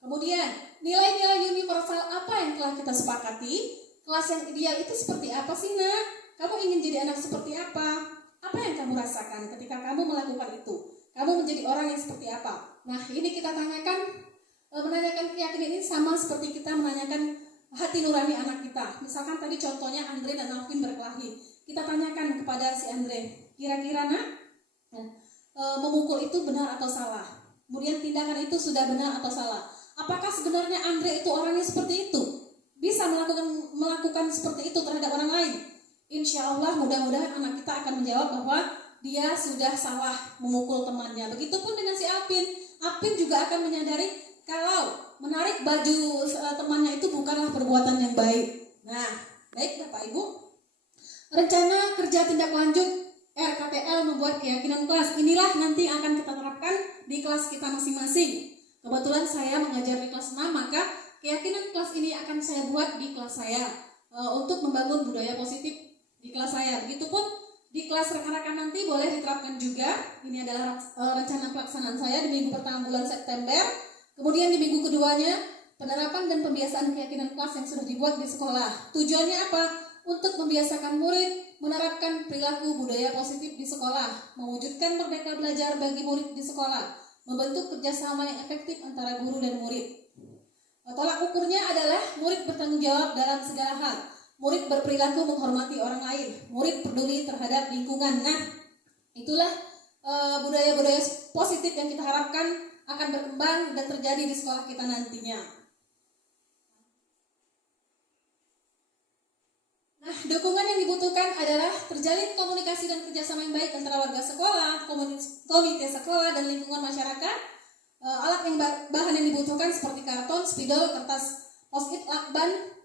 Kemudian, nilai-nilai universal apa yang telah kita sepakati? Kelas yang ideal itu seperti apa sih nak? Kamu ingin jadi anak seperti apa? Apa yang kamu rasakan ketika kamu melakukan itu? Kamu menjadi orang yang seperti apa? Nah, ini kita tanyakan, menanyakan keyakinan ini sama seperti kita menanyakan hati nurani anak kita. Misalkan tadi contohnya Andre dan Alvin berkelahi. Kita tanyakan kepada si Andre, kira-kira nak, memukul itu benar atau salah? Kemudian tindakan itu sudah benar atau salah? Apakah sebenarnya Andre itu orangnya seperti itu? Bisa melakukan seperti itu terhadap orang lain? Insya Allah mudah-mudahan anak kita akan menjawab bahwa dia sudah salah memukul temannya. Begitupun dengan si Alpin. Alpin juga akan menyadari kalau menarik baju temannya itu bukanlah perbuatan yang baik. Nah, baik Bapak Ibu, rencana kerja tindak lanjut RKTL membuat keyakinan kelas. Inilah nanti yang akan kita terapkan di kelas kita masing-masing. Kebetulan saya mengajar di kelas 6, maka keyakinan kelas ini akan saya buat di kelas saya untuk membangun budaya positif di kelas saya. Begitupun di kelas rekan-rekan nanti boleh diterapkan juga. Ini adalah rencana pelaksanaan saya di minggu pertama bulan September. Kemudian di minggu keduanya penerapan dan pembiasaan keyakinan kelas yang sudah dibuat di sekolah. Tujuannya apa? Untuk membiasakan murid menerapkan perilaku budaya positif di sekolah, mewujudkan merdeka belajar bagi murid di sekolah, membentuk kerjasama yang efektif antara guru dan murid. Tolak ukurnya adalah murid bertanggung jawab dalam segala hal. Murid berperilaku menghormati orang lain. Murid peduli terhadap lingkungan. Nah, itulah budaya-budaya positif yang kita harapkan akan berkembang dan terjadi di sekolah kita nantinya. Nah, dukungan yang dibutuhkan adalah terjalin komunikasi dan kerjasama yang baik antara warga sekolah, komite sekolah, dan lingkungan masyarakat. Alat yang bahan yang dibutuhkan seperti karton, spidol, kertas post-it, lakban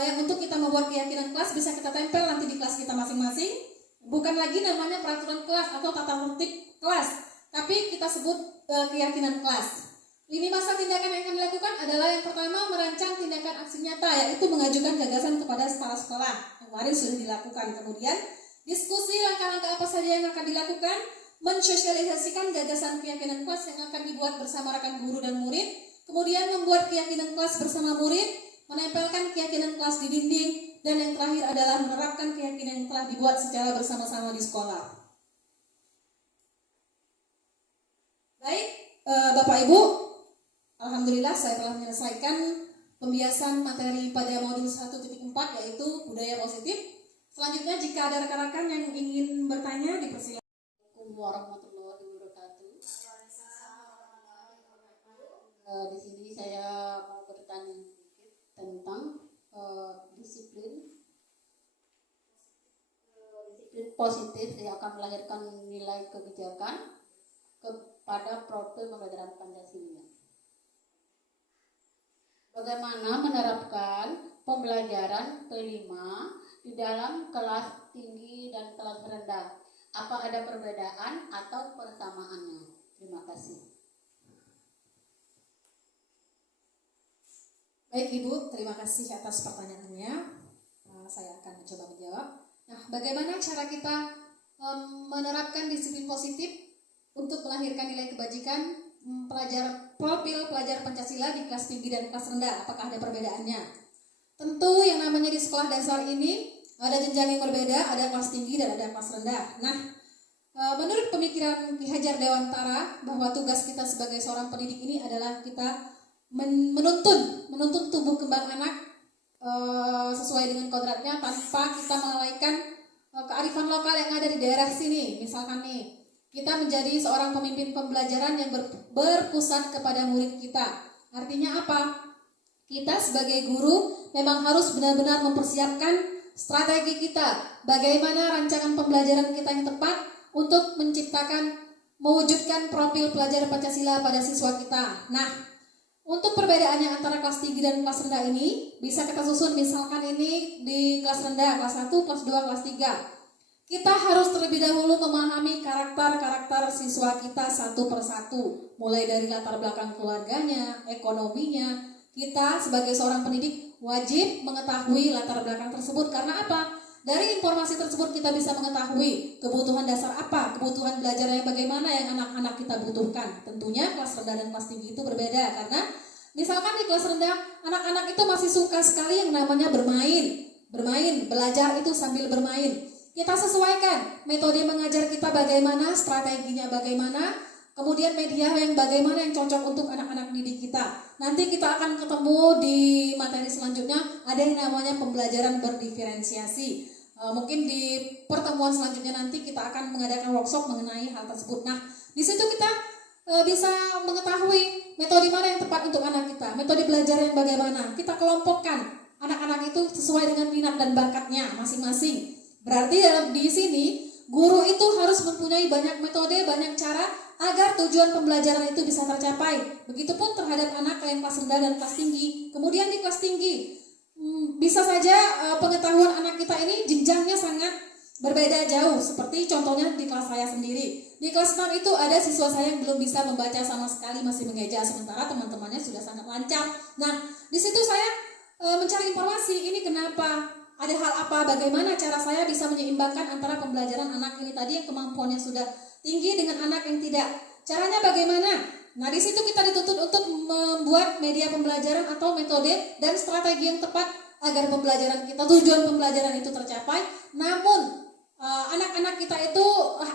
yang untuk kita membuat keyakinan kelas bisa kita tempel nanti di kelas kita masing-masing. Bukan lagi namanya peraturan kelas atau tata tertib kelas, tapi kita sebut keyakinan kelas. Lini masa tindakan yang akan dilakukan adalah yang pertama merancang tindakan aksi nyata, yaitu mengajukan gagasan kepada kepala sekolah. Kemarin sudah dilakukan. Kemudian diskusi langkah-langkah apa saja yang akan dilakukan, mensosialisasikan gagasan keyakinan kelas yang akan dibuat bersama rekan guru dan murid, kemudian membuat keyakinan kelas bersama murid, menempelkan keyakinan kelas di dinding, dan yang terakhir adalah menerapkan keyakinan yang telah dibuat secara bersama-sama di sekolah. Baik, Bapak Ibu, alhamdulillah saya telah menyelesaikan pembiasan materi pada modul 1.4 yaitu budaya positif. Selanjutnya jika ada rekan-rekan yang ingin bertanya dipersilakan. Warahmatullahi wabarakatuh. Di sini saya mau bertanya sedikit tentang disiplin positif yang akan melahirkan nilai kebijakan kepada profil pembelajaran Pancasila. Bagaimana menerapkan pembelajaran kelima di dalam kelas tinggi dan kelas rendah? Apa ada perbedaan atau persamaannya? Terima kasih. Baik Ibu, terima kasih atas pertanyaannya. Saya akan mencoba menjawab. Nah, bagaimana cara kita menerapkan disiplin positif untuk melahirkan nilai kebajikan profil pelajar Pancasila di kelas tinggi dan kelas rendah? Apakah ada perbedaannya? Tentu yang namanya di sekolah dasar ini ada jenjang yang berbeda, ada kelas tinggi dan ada kelas rendah. Nah, menurut pemikiran Ki Hajar Dewantara bahwa tugas kita sebagai seorang pendidik ini adalah kita menuntun tumbuh kembang anak sesuai dengan kodratnya tanpa kita melalaikan kearifan lokal yang ada di daerah sini. Misalkan nih, kita menjadi seorang pemimpin pembelajaran yang berpusat kepada murid kita. Artinya apa? Kita sebagai guru memang harus benar-benar mempersiapkan strategi kita. Bagaimana rancangan pembelajaran kita yang tepat untuk mewujudkan profil pelajar Pancasila pada siswa kita. Nah, untuk perbedaannya antara kelas tinggi dan kelas rendah ini bisa kita susun. Misalkan ini di kelas rendah, kelas 1, kelas 2, kelas 3. Kita harus terlebih dahulu memahami karakter siswa kita satu persatu. Mulai dari latar belakang keluarganya, ekonominya. Kita sebagai seorang pendidik wajib mengetahui latar belakang tersebut. Karena apa? Dari informasi tersebut kita bisa mengetahui kebutuhan dasar apa, kebutuhan belajar yang bagaimana yang anak-anak kita butuhkan. Tentunya kelas rendah dan kelas tinggi itu berbeda karena misalkan di kelas rendah anak-anak itu masih suka sekali yang namanya bermain, belajar itu sambil bermain. Kita sesuaikan metode mengajar kita bagaimana, strateginya bagaimana, kemudian media yang bagaimana yang cocok untuk anak-anak didik kita. Nanti kita akan ketemu di materi selanjutnya ada yang namanya pembelajaran berdiferensiasi. Mungkin di pertemuan selanjutnya nanti kita akan mengadakan workshop mengenai hal tersebut. Nah, di situ kita bisa mengetahui metode mana yang tepat untuk anak kita, metode belajar yang bagaimana. Kita kelompokkan anak-anak itu sesuai dengan minat dan bakatnya masing-masing. Berarti di sini guru itu harus mempunyai banyak metode, banyak cara agar tujuan pembelajaran itu bisa tercapai. Begitupun terhadap anak yang kelas rendah dan kelas tinggi. Kemudian di kelas tinggi bisa saja pengetahuan anak kita ini jenjangnya sangat berbeda jauh. Seperti contohnya di kelas saya sendiri. Di kelas 6 itu ada siswa saya yang belum bisa membaca sama sekali, masih mengeja, sementara teman-temannya sudah sangat lancar. Nah, di situ saya mencari informasi, ini kenapa, ada hal apa, bagaimana cara saya bisa menyeimbangkan antara pembelajaran anak ini tadi yang kemampuannya sudah tinggi dengan anak yang tidak. Caranya bagaimana? Nah, di situ kita dituntut untuk membuat media pembelajaran atau metode dan strategi yang tepat agar pembelajaran kita, tujuan pembelajaran itu tercapai. Namun anak-anak kita itu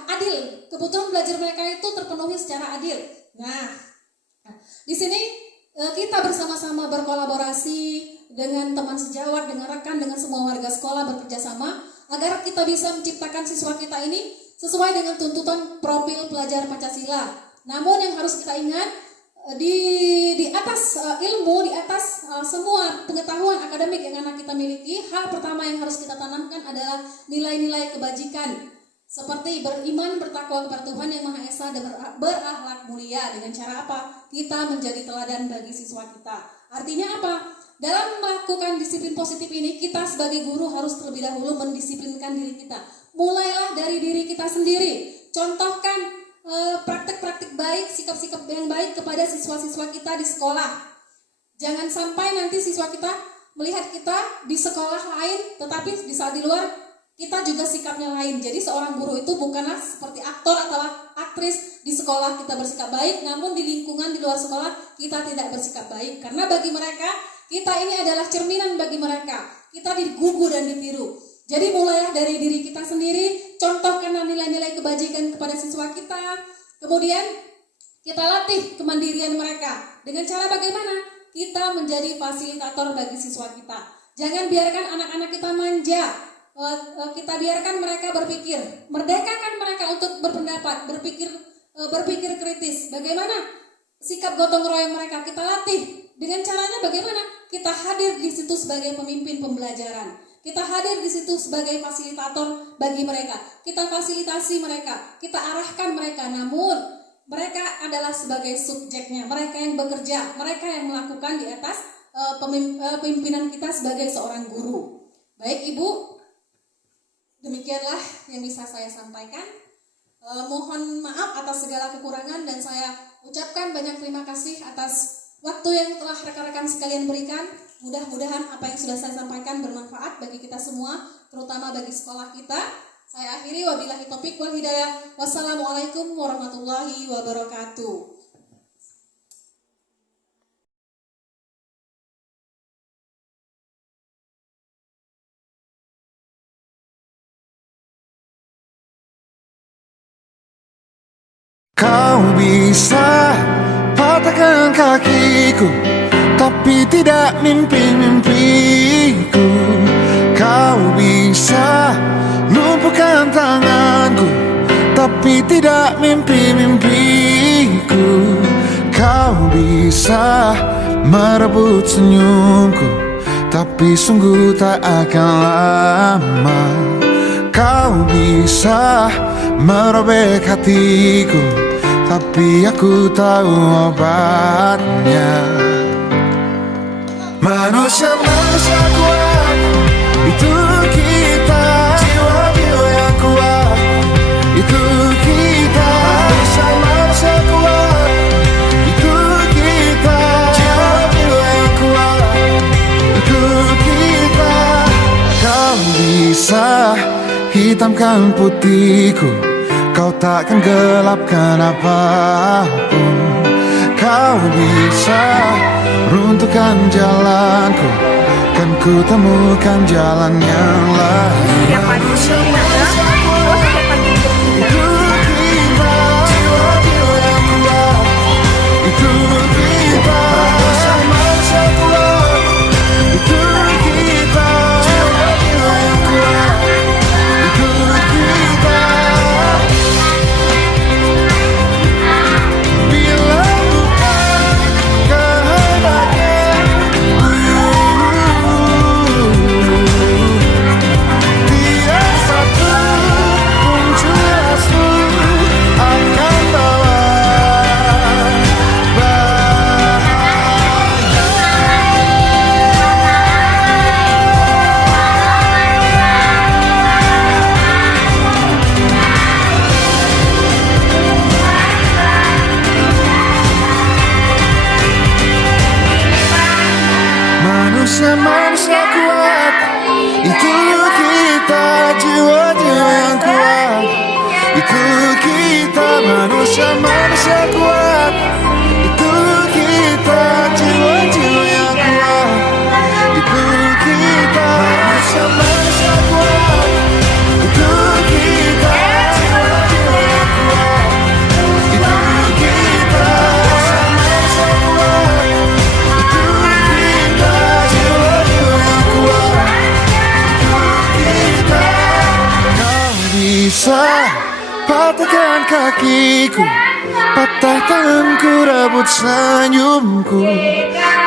adil, kebutuhan belajar mereka itu terpenuhi secara adil. Nah, di sini kita bersama-sama berkolaborasi dengan teman sejawat, dengan rekan, dengan semua warga sekolah bekerja sama agar kita bisa menciptakan siswa kita ini sesuai dengan tuntutan profil pelajar Pancasila. Namun yang harus kita ingat di atas ilmu, di atas semua pengetahuan akademik yang anak kita miliki, hal pertama yang harus kita tanamkan adalah nilai-nilai kebajikan seperti beriman, bertakwa kepada Tuhan Yang Maha Esa dan berakhlak mulia. Dengan cara apa? Kita menjadi teladan bagi siswa kita. Artinya apa? Dalam melakukan disiplin positif ini, kita sebagai guru harus terlebih dahulu mendisiplinkan diri kita. Mulailah dari diri kita sendiri. Contohkan praktek-praktek baik, sikap-sikap yang baik kepada siswa-siswa kita di sekolah. Jangan sampai nanti siswa kita melihat kita di sekolah lain, tetapi di saat di luar kita juga sikapnya lain. Jadi seorang guru itu bukanlah seperti aktor atau aktris. Di sekolah kita bersikap baik, namun di lingkungan di luar sekolah kita tidak bersikap baik. Karena bagi mereka, kita ini adalah cerminan bagi mereka. Kita digugu dan ditiru. Jadi mulailah dari diri kita sendiri, contohkanlah nilai-nilai kebajikan kepada siswa kita. Kemudian kita latih kemandirian mereka. Dengan cara bagaimana? Kita menjadi fasilitator bagi siswa kita. Jangan biarkan anak-anak kita manja. Kita biarkan mereka berpikir. Merdekakan mereka untuk berpendapat, berpikir kritis. Bagaimana sikap gotong royong mereka? Kita latih. Dengan caranya bagaimana? kita hadir di situ sebagai pemimpin pembelajaran. Kita hadir di situ sebagai fasilitator bagi mereka. Kita fasilitasi mereka, kita arahkan mereka. Namun mereka adalah sebagai subjeknya, mereka yang bekerja, mereka yang melakukan di atas pemimpinan kita sebagai seorang guru. Baik Ibu, demikianlah yang bisa saya sampaikan. Mohon maaf atas segala kekurangan dan saya ucapkan banyak terima kasih atas waktu yang telah rekan-rekan sekalian berikan. Mudah-mudahan apa yang sudah saya sampaikan bermanfaat bagi kita semua, terutama bagi sekolah kita. Saya akhiri, wabillahi taufiq wal hidayah. Wassalamualaikum warahmatullahi wabarakatuh. Kau bisa patahkan kakiku, tapi tidak mimpi-mimpiku. Kau bisa lumpuhkan tanganku, tapi tidak mimpi-mimpiku. Kau bisa merebut senyumku, tapi sungguh tak akan lama. Kau bisa merobek hatiku, tapi aku tahu obatnya. Manusia-manusia kuat, itu kita. Jiwa-jiwa yang kuat, itu kita. Manusia-manusia kuat, itu kita. Jiwa-jiwa yang kuat, itu kita. Kau bisa hitamkan putihku, kau takkan gelapkan apapun. Kau bisa runtuhkan jalanku, kan ku temukan jalan yang lain. Manusia-manusia kuat, itu kita. Jiwa-jiwa yang kuat, itu kita. Manusia-manusia kuat, itu kita. Jiwa-jiwa yang kuat, itu kita. Bila bukan kehendaknya, tiada satu pun jelasku akan bawa manusia-manusia kuat, itu kita. Jiwa-jiwa yang kuat, itu kita. Manusia-manusia kuat, itu kita. Jiwa-jiwa yang kuat, itu kita. Manusia-manusia kuat, itu kita. Jiwa-jiwa yang kuat, itu kita. Manusia-manusia kuat, itu kita. Jiwa-jiwa yang kuat, itu kita. Kau bisa patahkan kakiku, patah tanganku, rebut senyumku.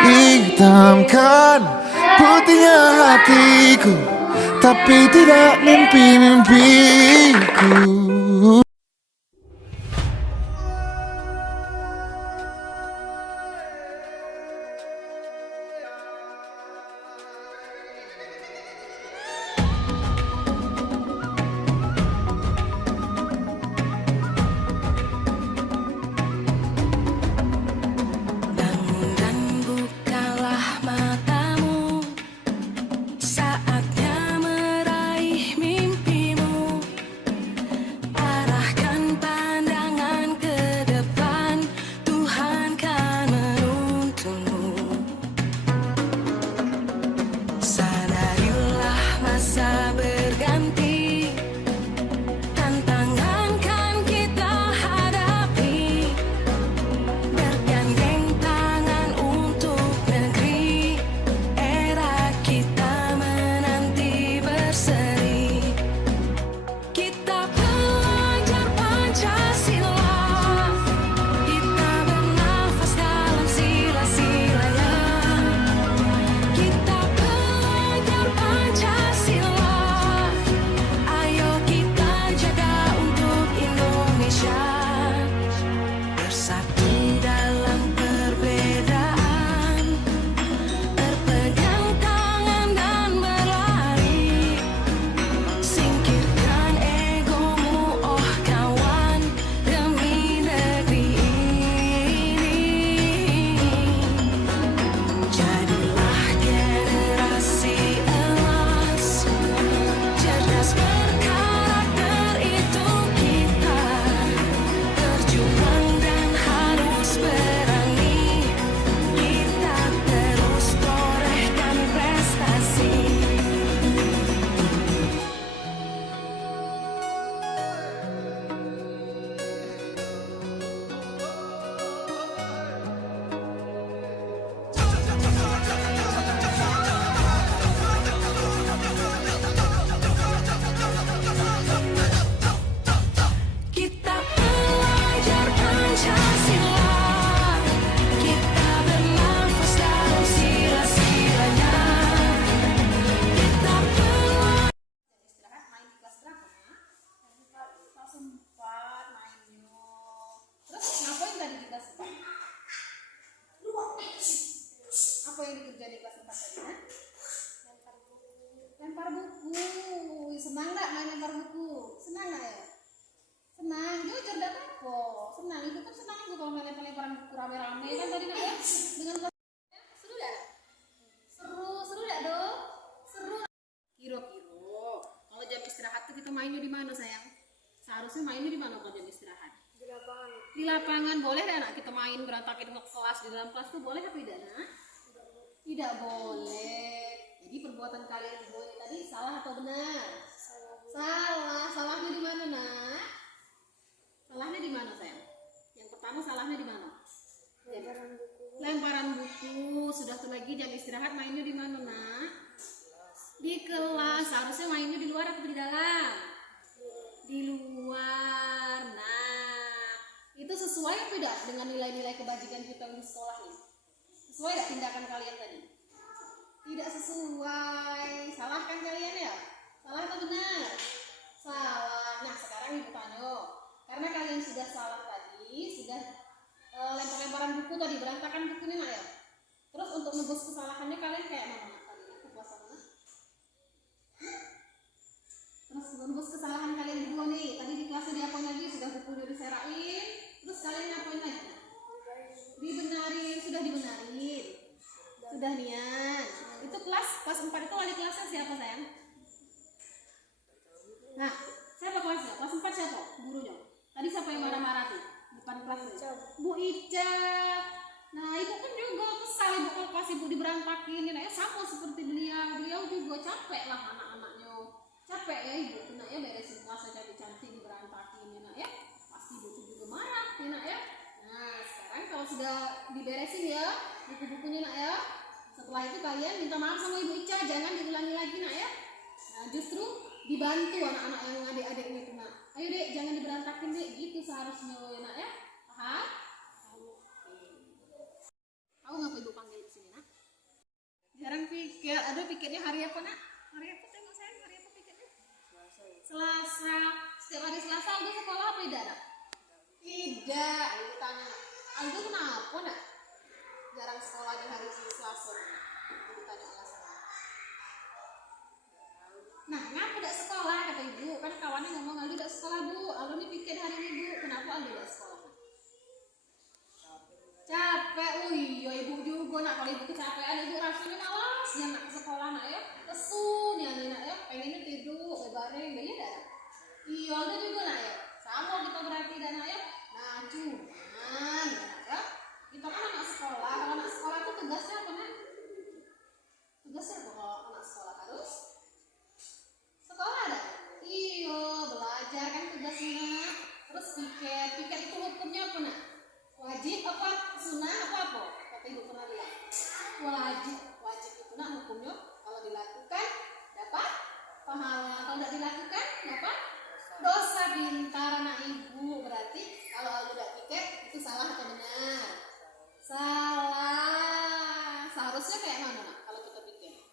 Hitamkan putihnya hatiku, tapi tidak mimpi-mimpiku. Dan bukalah matamu, saatnya meraih mimpimu. Arah istirahat tuh kita mainnya di mana sayang? Seharusnya mainnya di mana kalau jam istirahat? Di lapangan. Di lapangan. Boleh nggak nak kita main berantakin ke kelas, di dalam kelas tuh boleh apa tidak nak? Tidak boleh. Jadi perbuatan kalian berdua ini tadi salah atau benar? Salah. Salahnya di mana nak? Salahnya di mana sayang? Yang pertama salahnya di mana? Lemparan buku. Lemparan buku. Sudah tuh lagi jam istirahat mainnya di mana nak? Di kelas. Harusnya mainnya di luar atau di dalam? Di luar. Nah, itu sesuai atau tidak dengan nilai-nilai kebajikan kita di sekolah ini? Sesuai tidak tindakan kalian tadi? Tidak sesuai. Salah kan kalian ya? Salah atau benar? Salah. Nah, sekarang ibu tanya, karena kalian sudah salah tadi, sudah lempar-lemparan buku tadi, berantakan bukunya nak ya. Terus untuk nebus kesalahannya kalian kayak mana nak tadi? Kepuasan mana? Terus nebus kesalahan kalian berdua nih, tadi di kelasnya diapain lagi? Sudah bukunya diserain, terus kalian ngapain lagi? Dibenarin, sudah dibenarin. Sudah Nian. Itu kelas 4 itu wali kelasnya siapa sayang? Nah, siapa kelasnya? Kelas 4 siapa? Gurunya. Tadi siapa yang marah-marah tuh? Depan kelasnya. Bu Ica. Nah, ibu kan juga kesal ibu kalau kelas ibu diberantakin. Nah, ya sama seperti beliau. Beliau juga capek lah anak-anaknya. Capek ya ibu tuh nak ya beresin kelasnya cantik-cantik diberantakin ya nak ya. Pasti ibu tuh juga marah ya nak ya. Nah, sekarang kalau sudah diberesin ya buku-bukunya nak ya. Setelah itu kalian minta maaf sama Ibu Ica, jangan diulangi lagi nak ya. Nah, justru dibantu anak-anak yang adik-adik ini nak. Ayo dek, jangan diberantakin dek, gitu seharusnya ya nak ya. Paham? Tahu ngapa ibu panggil di sini nak? Jarang pikir, ada pikirnya hari apa nak? Hari apa tengok sayang, hari apa pikirnya? Selasa. Setiap hari Selasa Aldo sekolah apa tidak nak? Tidak, ibu tanya nak. Aldo kenapa nak? Jarang sekolah di hari Selasa. Ibu tanya alasannya. Nah, ngapa tidak sekolah kata ibu? Kan kawannya ngomong Aldo tidak sekolah bu. Aldo nih pikir hari ini bu. Kenapa Aldo tidak sekolah? Capek. Oh iya ibu juga nak. Kalau ibu kecapean ibu rasanya malas ya nak ke sekolah nak ya. Lesu nih nak ya. Pengennya tidur berbaring. Iya dah. Iya Aldo juga nak ya. Sama kita berarti dan nak ya. Nah cuman ya. Kita kan anak sekolah, kalau anak sekolah itu tugasnya apa kan? Tugasnya apa kalau anak sekolah harus? Sekolah ada? Iya, belajar kan tugasnya. Terus piket itu hukumnya apa nak? Wajib apa? Sunnah apa? Kata ibu pernah bilang. Wajib itu nak hukumnya. Kalau dilakukan dapat pahala, kalau tidak dilakukan dapat dosa. Pintar anak ibu. Berarti kalau Aldo tidak piket itu salah atau benar? Salah. Seharusnya kayak mana nak kalau kita pikir?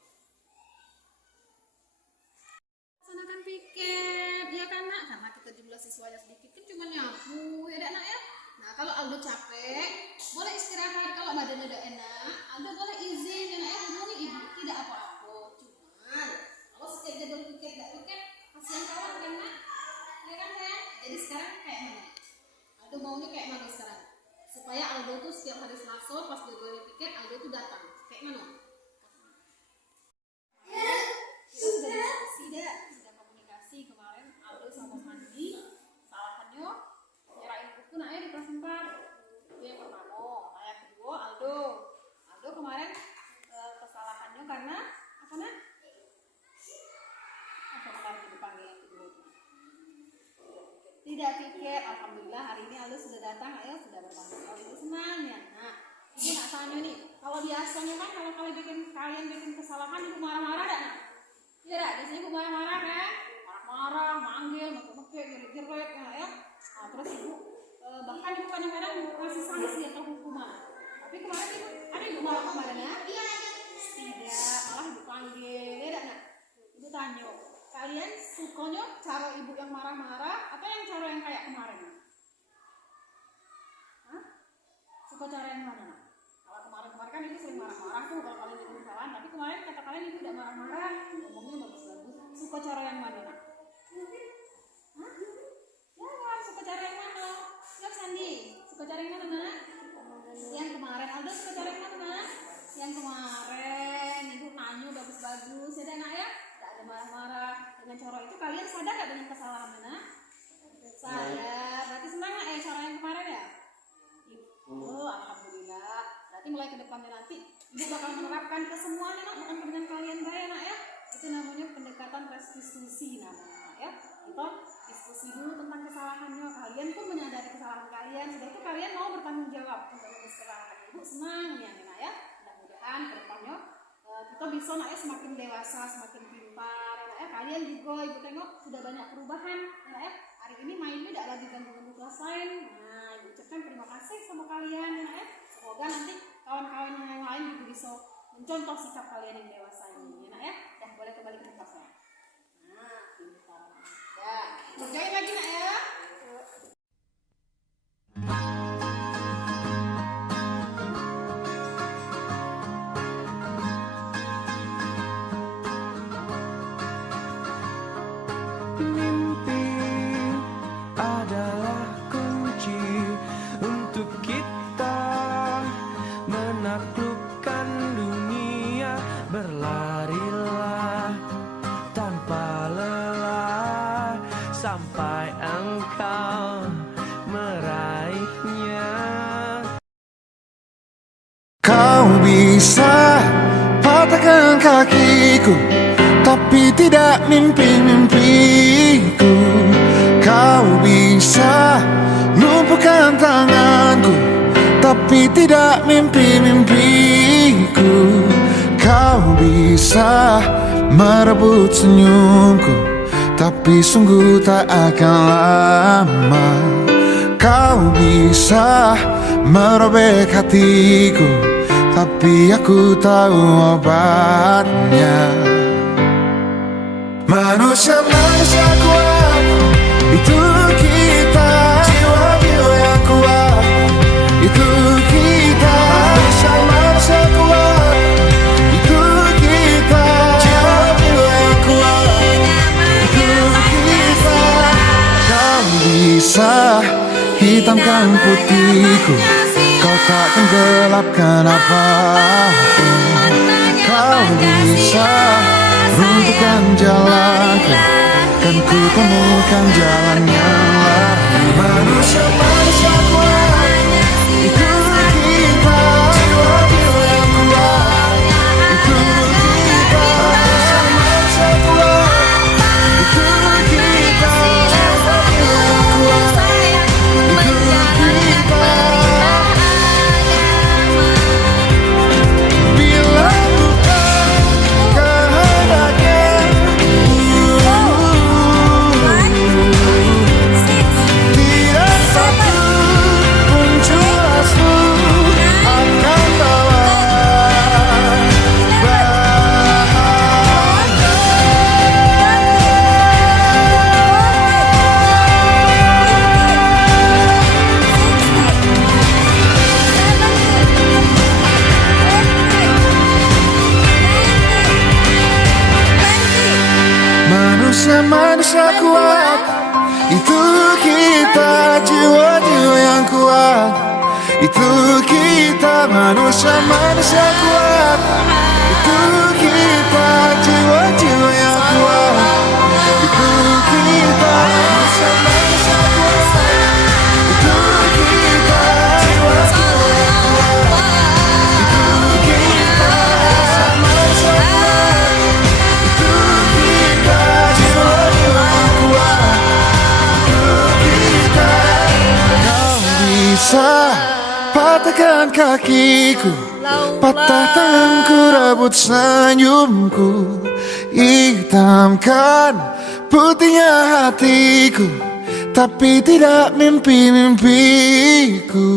Laksanakan piket, ya kan nak? Karena kita jumlah siswanya sedikit kan cuma nyapu, ya nak ya? Nah kalau Aldo capek, boleh istirahat. Kalau badannya udah enak, Aldo boleh izin ya nak ya? Hubungi ibu, tidak apa-apa. Cuman kalau setiap jadwal piket tidak piket, kasihan kawan kan nak? Ya kan ya? Jadi sekarang kayak mana? Aldo maunya kayak mana sekarang? Supaya Aldo tuh setiap hari Selasa pas jadwalnya piket Aldo tuh datang. Kayak mana? Kita sudah diskusi dah, sudah komunikasi kemarin Aldo sama Sandi. Salahannya nyerahin buku nak ya di kelas 4. Itu yang pertama. Nah yang kedua Aldo kemarin kesalahannya karena apa nak? Apa kemarin dipanggil yang kedua? Tidak piket. Alhamdulillah hari ini Aldo sudah datang ya, sudah bertanggung jawab. Ibu senang ya. Nah, ibu nak tanya nih, kalau biasanya kan kalau kalian bikin kesalahan ibu marah-marah dah nak? Iya dah, biasanya ibu marah-marah kan? Marah-marah, manggil, mekek-mekek, jerit-jerit ya. Nah, terus ibu bahkan ibu kadang-kadang ngasih sanksi atau hukuman. Tapi kemarin ibu marah kemarinnya? Iya. Tidak, malah ibu panggil, ya dah nak? Ibu tanya, kalian sukanya cara ibu yang marah-marah atau yang cara yang kayak kemarin? Hah? Suka cara yang mana? Kalau kemarin-kemarin kan ibu sering marah-marah tuh kalau kalian bikin kesalahan. Tapi kemarin kata kalian ibu tidak marah-marah, ngomongnya bagus-bagus. Suka cara yang mana? Hah? Ya, suka cara yang mana? Ya Sandi, suka cara yang mana nak? Yang kemarin. Aldo suka cara yang mana nak? Yang kemarin ibu nanya bagus-bagus ya nak ya? Tidak ada marah-marah. Dengan cara itu kalian kalian sadar gak dengan kesalahannya? Nah? Sadar. Berarti senang gak cara yang kemarin ya? Oh, alhamdulillah. Berarti mulai ke depannya nanti ibu bakal menerapkan ke semuanya, nak, bukan dengan kalian gaya, nak ya. Itu namanya pendekatan restitusi namanya, ya. Itu diskusi dulu tentang kesalahannya. Kalian pun menyadari kesalahan kalian. Sudah itu kalian mau bertanggung jawab untuk kesalahan ibu. Senang ya, nak ya. Mudah-mudahan ke depannya kita bisa, nak ya, semakin dewasa, semakin pintar, ya, nak ya. Kalian juga ibu tengok sudah banyak perubahan, ya, nak ya. Hari ini mainnya tidak lagi ganggu-ganggu kelas lain. Nah, ibu ucapkan terima kasih sama kalian, ya, nak ya. Semoga nanti kawan-kawan yang lain juga bisa mencontoh sikap kalian yang dewasa ini, ya, nak ya. Dan boleh kembali ke tempat saya. Nah, pintar. Ya, kerjain lagi, nak ya. Mimpi adalah kunci untuk kita menaklukkan dunia. Berlarilah tanpa lelah sampai engkau meraihnya. Kau bisa patahkan kakiku, tapi tidak mimpi-mimpiku. Kau bisa lumpuhkan tanganku, tapi tidak mimpi-mimpiku. Kau bisa merebut senyumku, tapi sungguh tak akan lama. Kau bisa merobek hatiku, tapi aku tahu obatnya. Manusia-manusia kuat, itu kita. Jiwa-jiwa yang kuat, itu kita. Manusia-manusia kuat, itu kita. Jiwa-jiwa yang kuat, itu kita. Kau bisa hitamkan putihku, kau takkan gelapkan apapun. Kau bisa runtuhkan jalanku, kan ku temukan jalan yang lain. Manusia-manusia kuat, itu kita. Jiwa-jiwa yang kuat, itu kita. Manusia-manusia kuat, itu kita. Jiwa-jiwa yang kuat, itu kita. Bila bukan kehendaknya, tidak satu pun jelasmu akan bawa bahagia. Manusia-manusia kuat, itu kita. Jiwa-jiwa yang kuat, itu kita. Manusia-manusia kuat, itu kita. Jiwa-jiwa yang kuat, itu kita. Manusia-manusia kuat, itu kita. Jiwa-jiwa yang kuat, itu kita. Manusia-manusia kuat, itu kita. Jiwa-jiwa yang kuat, itu kita. Kau bisa patahkan kakiku, patah tanganku, rebut senyumku, hitamkan putihnya hatiku, tapi tidak mimpi-mimpiku.